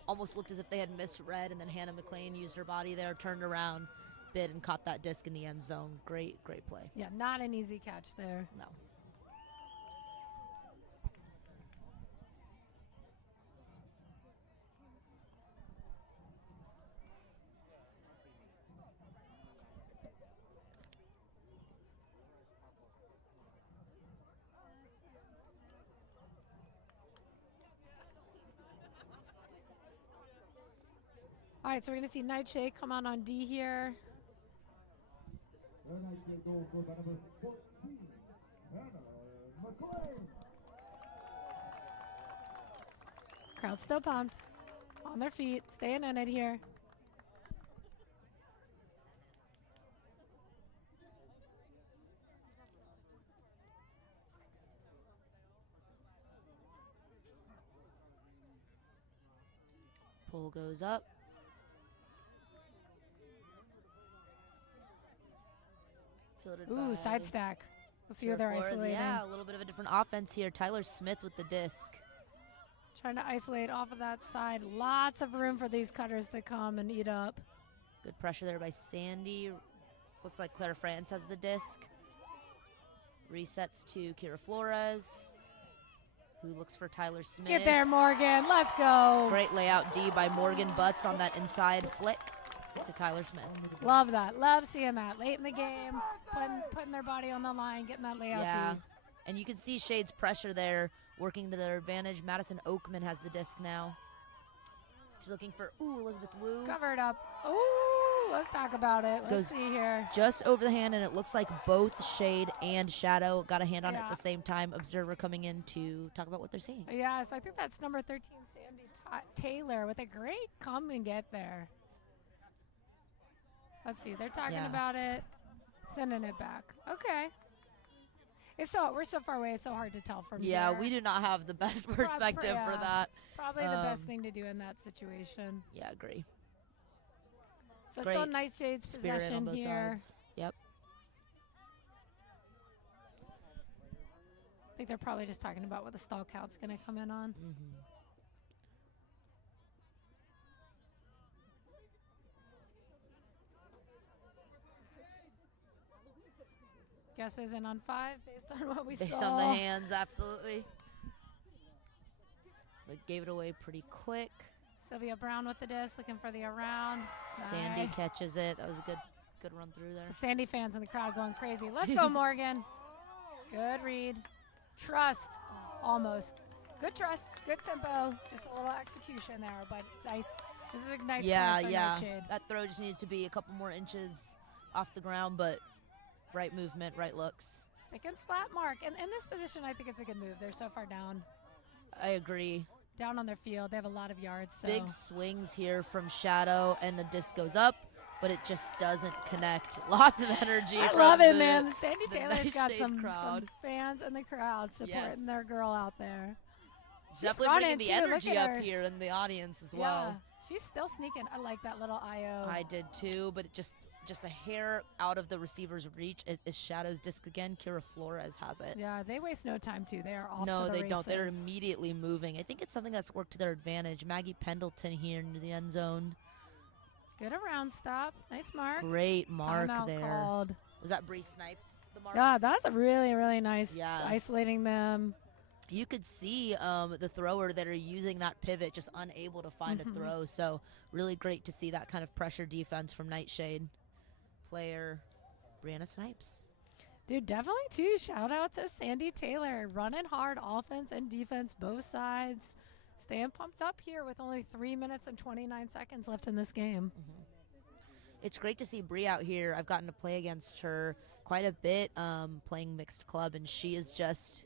almost looked as if they had misread, and then Hannah McLean used her body there, turned around, bid, and caught that disc in the end zone. Great, great play. Yeah, not an easy catch there. No. All right, so we're going to see NightShade come on D here. NightShade goal for by number 14, Hannah McLean. Crowd still pumped. On their feet, staying in it here. Pull goes up. Ooh, side stack. Let's see who they're isolating. Yeah, a little bit of a different offense here. Tyler Smith with the disc. Trying to isolate off of that side. Lots of room for these cutters to come and eat up. Good pressure there by Sandy. Looks like Claire France has the disc. Resets to Kira Flores, who looks for Tyler Smith. Get there, Morgan. Let's go. Great layout D by Morgan Butts on that inside flick to Tyler Smith. Love that. Love seeing that late in the game, putting their body on the line, getting that layout D. And you can see Shade's pressure there working to their advantage. Madison Oakman has the disc now. She's looking for, Elizabeth Wu. Covered up. Ooh, let's talk about it. Let's see here. Just over the hand, and it looks like both Shade and Shadow got a hand on it at the same time. Observer coming in to talk about what they're seeing. Yes, I think that's number 13, Sandy Taylor, with a great come and get there. Let's see. They're talking about it, sending it back. Okay. We're so far away. It's so hard to tell from here. Yeah, we do not have the best perspective for that. Probably the best thing to do in that situation. Yeah, agree. So still NightShade's possession here. Sides. Yep. I think they're probably just talking about what the stall count's going to come in on. Guesses in on 5 based on what we saw. Based on the hands, absolutely. But gave it away pretty quick. Sylvia Brown with the disc, looking for the around. Sandy Nice. catches it. That was a good run through there. The Sandy fans in the crowd going crazy. Let's go, Morgan. Good read. Trust. Almost. Good trust. Good tempo. Just a little execution there, but nice. This is a nice play for NightShade. That throw just needed to be a couple more inches off the ground, but right movement, right looks. Sticking flat mark. And in this position, I think it's a good move. They're so far down. I agree. Down on their field. They have a lot of yards. So. Big swings here from Shadow, and the disc goes up, but it just doesn't connect. Lots of energy. I love it, man. Sandy Taylor's got some fans in the crowd supporting their girl out there. Definitely bringing the energy up here in the audience as well. She's still sneaking. I like that little IO. I did too, but it just a hair out of the receiver's reach. It is Shadow's disc again. Kira Flores has it. Yeah, they waste no time too. They are off to the No, they races. don't. They're immediately moving. I think it's something that's worked to their advantage. Maggie Pendleton here into the end zone. Good around stop. Nice mark. Great mark Timeout there. Called. Was that Bree Snipes, the mark? Yeah, that's a really, really nice isolating them. You could see the thrower that are using that pivot just unable to find a throw. So really great to see that kind of pressure defense from NightShade player Brianna Snipes. Dude, definitely too. Shout out to Sandy Taylor, running hard offense and defense, both sides. Staying pumped up here with only 3 minutes and 29 seconds left in this game. It's great to see Bree out here. I've gotten to play against her quite a bit, playing mixed club, and she is just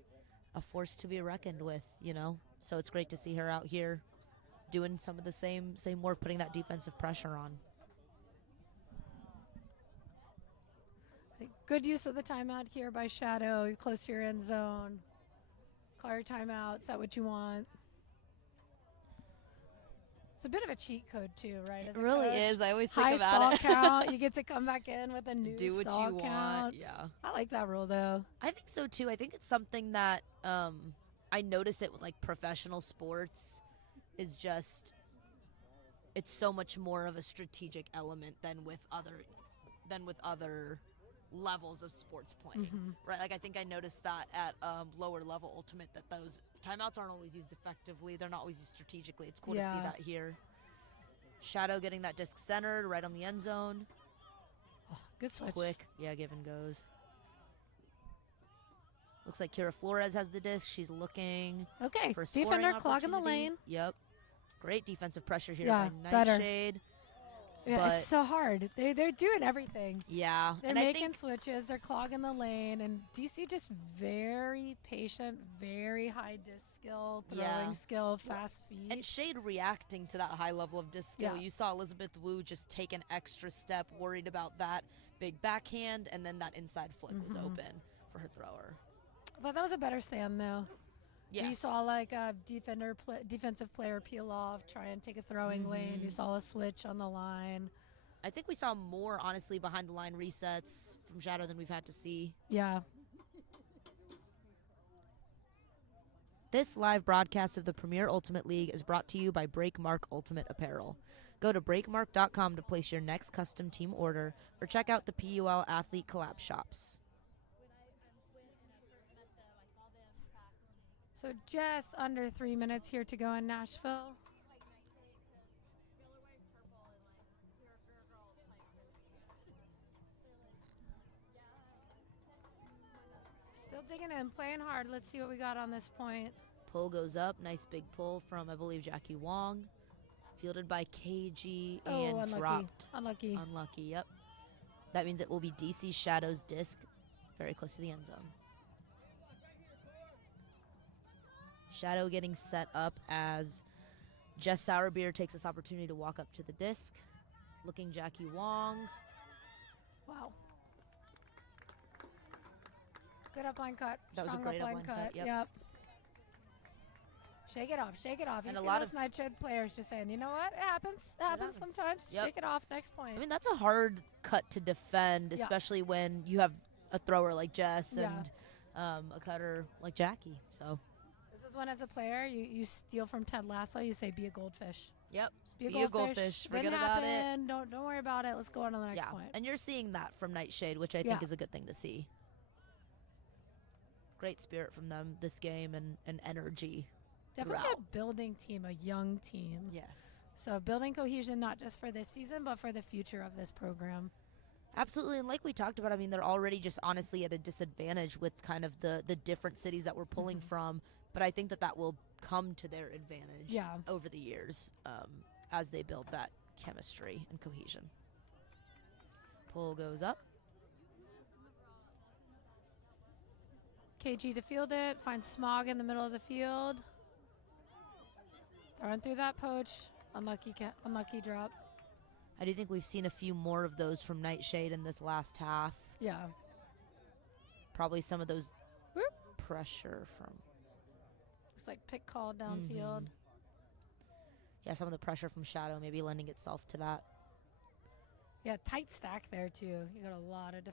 a force to be reckoned with, you know? So it's great to see her out here doing some of the same work, putting that defensive pressure on. Good use of the timeout here by Shadow. You're close to your end zone. Call your timeout. Set what you want. It's a bit of a cheat code too, right? It really is. I always think high about stall it. count. You get to come back in with a new Do what stall you count. want. Yeah. I like that rule though. I think so too. I think it's something that I notice it with like professional sports is just it's so much more of a strategic element than with other levels of sports playing. Right? Like I think I noticed that at lower level ultimate that those timeouts aren't always used effectively. They're not always used strategically. It's cool to see that here. Shadow getting that disc centered right on the end zone. Oh, good switch. Quick. Yeah, give and goes. Looks like Kira Flores has the disc. She's looking Okay. for a scoring Defender clogging the opportunity. lane. Yep. Great defensive pressure here Yeah, by better. NightShade. Yeah, But- it's so hard. They're doing everything. Yeah. They're and I making think switches. They're clogging the lane. And DC just very patient, very high disc skill, throwing Yeah. skill, fast feet. and Shade reacting to that high level of disc skill. Yeah. You saw Elizabeth Wu just take an extra step, worried about that big backhand, and then that inside flick was open for her thrower. I thought that was a better stand, though. Yes. You saw like a defensive player peel off, try and take a throwing lane. You saw a switch on the line. I think we saw more, honestly, behind the line resets from Shadow than we've had to see. Yeah. This live broadcast of the Premier Ultimate League is brought to you by Breakmark Ultimate Apparel. Go to breakmark.com to place your next custom team order or check out the PUL Athlete Collab shops. So just under 3 minutes here to go in Nashville. Still digging in, playing hard. Let's see what we got on this point. Pull goes up. Nice big pull from, I believe, Jackie Wong. Fielded by KG and unlucky. dropped. Unlucky. Unlucky, yep. That means it will be DC Shadow's disc very close to the end zone. Shadow getting set up as Jess Sourbeer takes this opportunity to walk up to the disc. Looking Jackie Wong. Wow. Good upline cut. That was a Strong great upline cut, yep. Shake it off. Shake it off. And You a see lot those of- NightShade players just saying, you know what? It happens. It happens sometimes. Yep. Shake it off. Next point. I mean, that's a hard cut to defend, Yeah. especially when you have a thrower like Jess Yeah. and a cutter like Jackie. So, This is when, as a player, you steal from Ted Lasso. You say, "Be a goldfish." yep. Just be a goldfish. Forget Didn't about it. happen. Don't worry about it. Let's go on to the next point. And you're seeing that from NightShade, which I think is a good thing to see. Great spirit from them this game and energy. Definitely throughout. a building team, a young team. Yes. So building cohesion not just for this season, but for the future of this program. Absolutely, and like we talked about, I mean, they're already just honestly at a disadvantage with kind of the different cities that we're pulling from, but I think that will come to their advantage over the years as they build that chemistry and cohesion. Pull goes up. KG to field it, finds Smog in the middle of the field. Throwing through that poach. Unlucky drop. I do think we've seen a few more of those from NightShade in this last half. Yeah. Probably some of those Whoop. pressure from... Looks like pick call downfield. Yeah, some of the pressure from Shadow maybe lending itself to that. Yeah, tight stack there too. You got a lot of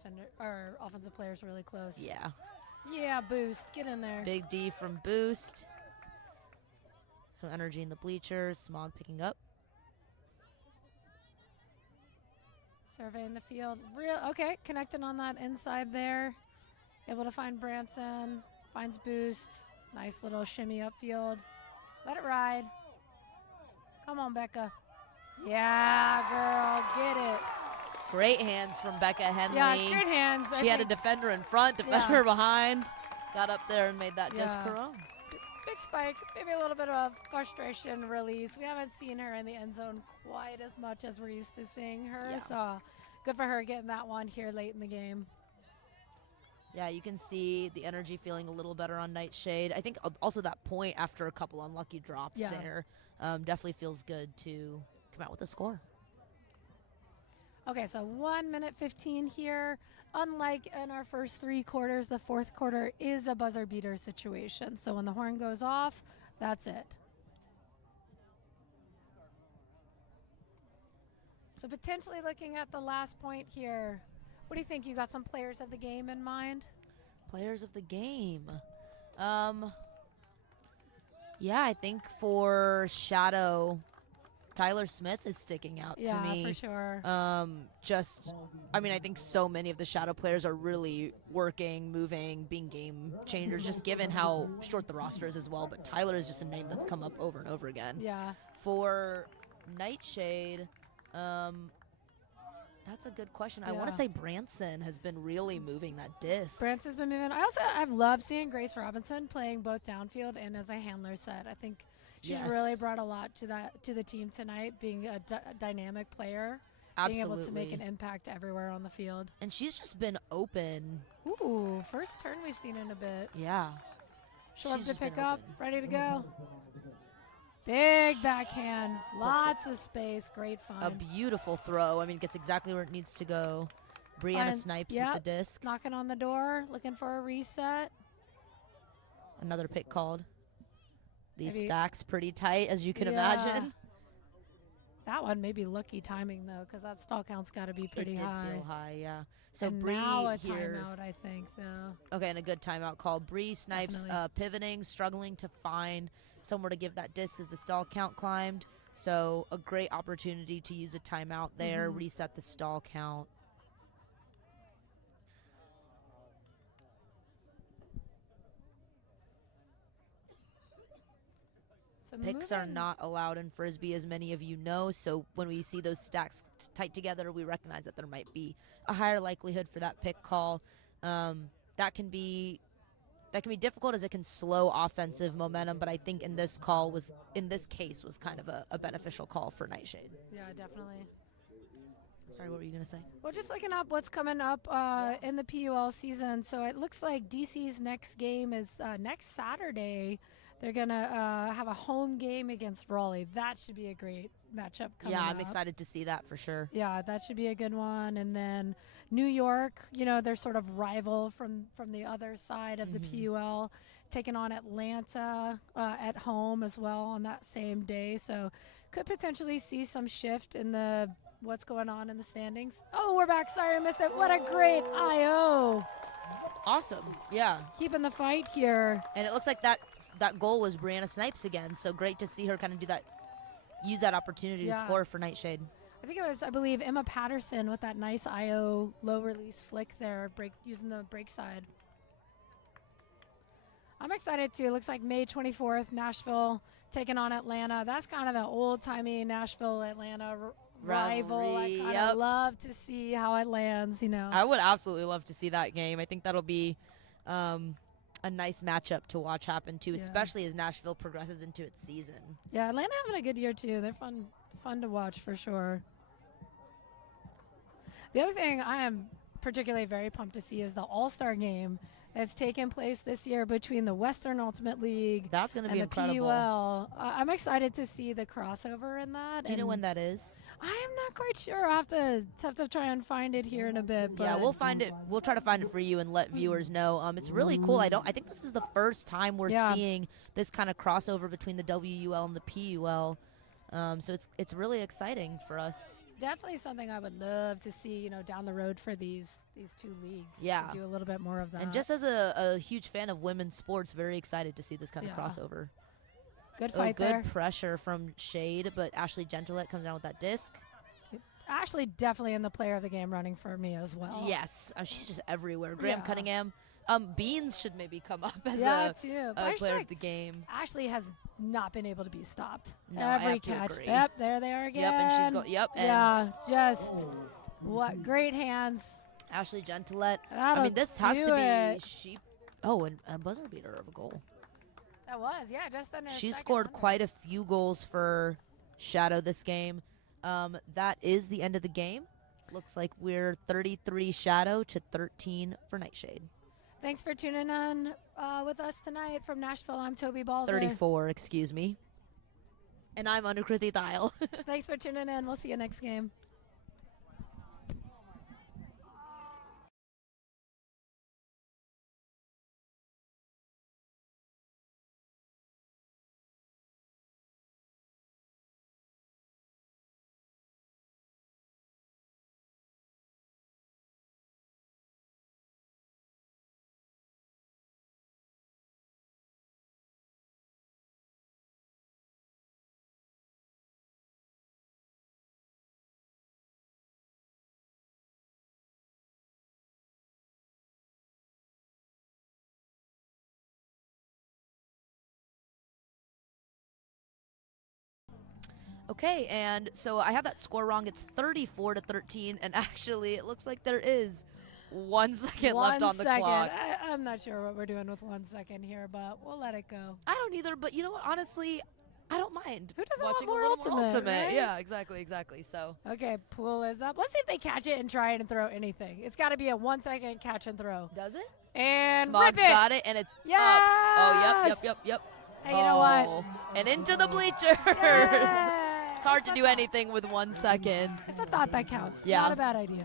offensive players really close. Yeah. Yeah, boost. Get in there. Big D from Boost. Some energy in the bleachers. Smog picking up. Surveying the field. Okay, connecting on that inside there. Able to find Branson. Finds Boost. Nice little shimmy upfield. Let it ride. Come on, Becca. Yeah, girl. Get it. Great hands from Becca Henley. Yeah, great hands. She had a defender in front, defender behind. Got up there and made that disc her own. Big spike, maybe a little bit of frustration release. We haven't seen her in the end zone quite as much as we're used to seeing her. So good for her getting that one here late in the game. Yeah, you can see the energy feeling a little better on NightShade. I think also that point after a couple unlucky drops there definitely feels good to come out with a score. Okay, so 1 minute 15 here. Unlike in our first 3 quarters, the fourth quarter is a buzzer beater situation. So when the horn goes off, that's it. So potentially looking at the last point here, what do you think? You got some players of the game in mind? Players of the game. Yeah, I think for Shadow, Tyler Smith is sticking out to me. Yeah, for sure. I think so many of the Shadow players are really working, moving, being game changers, just given how short the roster is as well. But Tyler is just a name that's come up over and over again. Yeah. For NightShade, that's a good question. I want to say Branson has been really moving that disc. Branson's been moving. I've loved seeing Grace Robinson playing both downfield and as a handler set. I think she's really brought a lot to the team tonight, being a dynamic player, being able to make an impact everywhere on the field. And she's just been open. Ooh, first turn we've seen in a bit. Yeah. She'll have to pick up, ready to go. Big backhand, lots of space, great find. A beautiful throw. I mean, gets exactly where it needs to go. Brianna Snipes with the disc. Knocking on the door, looking for a reset. Another pick called. These stacks pretty tight, as you can imagine. That one may be lucky timing, though, because that stall count's got to be pretty high. It did feel high, yeah. So and Bree now a here. timeout, I think, though. Okay, and a good timeout call. Bree Snipes pivoting, struggling to find somewhere to give that disc as the stall count climbed. So a great opportunity to use a timeout there, reset the stall count. So Picks are not allowed in Frisbee, as many of you know. So when we see those stacks tight together, we recognize that there might be a higher likelihood for that pick call. That can be difficult, as it can slow offensive momentum. But I think in this case was kind of a beneficial call for NightShade. Yeah, definitely. Sorry, what were you gonna say? Well, just looking up what's coming up in the PUL season. So it looks like DC's next game is next Saturday. They're going to have a home game against Raleigh. That should be a great matchup coming up. Yeah, I'm excited to see that for sure. Yeah, that should be a good one. And then New York, they're sort of rival from the other side of the PUL, taking on Atlanta at home as well on that same day. So could potentially see some shift in what's going on in the standings. Oh, we're back. Sorry, I missed it. What a great IO. Awesome, yeah. Keeping the fight here. And it looks like that goal was Brianna Snipes again, so great to see her kind of use that opportunity to score for NightShade. I think it was, I believe, Emma Patterson with that nice IO low release flick there, using the break side. I'm excited too. It looks like May 24th, Nashville taking on Atlanta. That's kind of an old-timey Nashville-Atlanta rival. I kind of love to see how it lands, I would absolutely love to see that game. I think that'll be a nice matchup to watch happen too, especially as Nashville progresses into its season. Yeah, Atlanta having a good year too. They're fun to watch for sure. The other thing I am particularly very pumped to see is the All-Star game that's taken place this year between the Western Ultimate League That's gonna be and the incredible. PUL. I'm excited to see the crossover in that. Do you know when that is? I am not quite sure. I'll have to try and find it here in a bit. But yeah, we'll find it. We'll try to find it for you and let viewers know. It's really cool. I think this is the first time we're seeing this kind of crossover between the WUL and the PUL. So it's really exciting for us. Definitely something I would love to see, down the road for these two leagues. Yeah. To do a little bit more of that. And just as a huge fan of women's sports, very excited to see this kind of crossover. Good fight there. Good pressure from Shade, but Ashley Gentilette comes down with that disc. Ashley definitely in the player of the game running for me as well. Yes, she's just everywhere. Graham Cunningham. Beans should maybe come up as a player of the game. Ashley has not been able to be stopped. No, I Every have to catch. agree. Yep, there they are again. Yep, and she's just What great hands. Ashley Gentilette. I That'll mean, this has do to it. be sheep. Oh, and a buzzer beater of a goal. That was, yeah, just under a She second scored under. quite a few goals for Shadow this game. That is the end of the game. Looks like we're 33 Shadow to 13 for Nightshade. Thanks for tuning in with us tonight from Nashville. I'm Toby Balzer. 34, excuse me. And I'm Anukriti Dial. Thanks for tuning in. We'll see you next game. Okay, and so I have that score wrong. It's 34 to 13, and actually it looks like there is 1 second left on the clock. I'm not sure what we're doing with 1 second here, but we'll let it go. I don't either, but you know what? Honestly, I don't mind. Who doesn't want watching more a little more ultimate, right? Yeah, exactly. So Okay, PUL is up. Let's see if they catch it and try it and throw anything. It's got to be a 1 second catch and throw. does it? And Smog's rip it. got it, and it's Yes! up. Oh, yep. Hey, you know what? Oh, and into the bleachers. Yeah. It's hard to do anything with 1 second. It's a thought that counts. Yeah. Not a bad idea.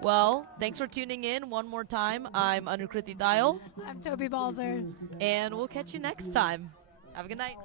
Well, thanks for tuning in one more time. I'm Anukriti Dial, I'm Toby Balzer. and we'll catch you next time. Have a good night.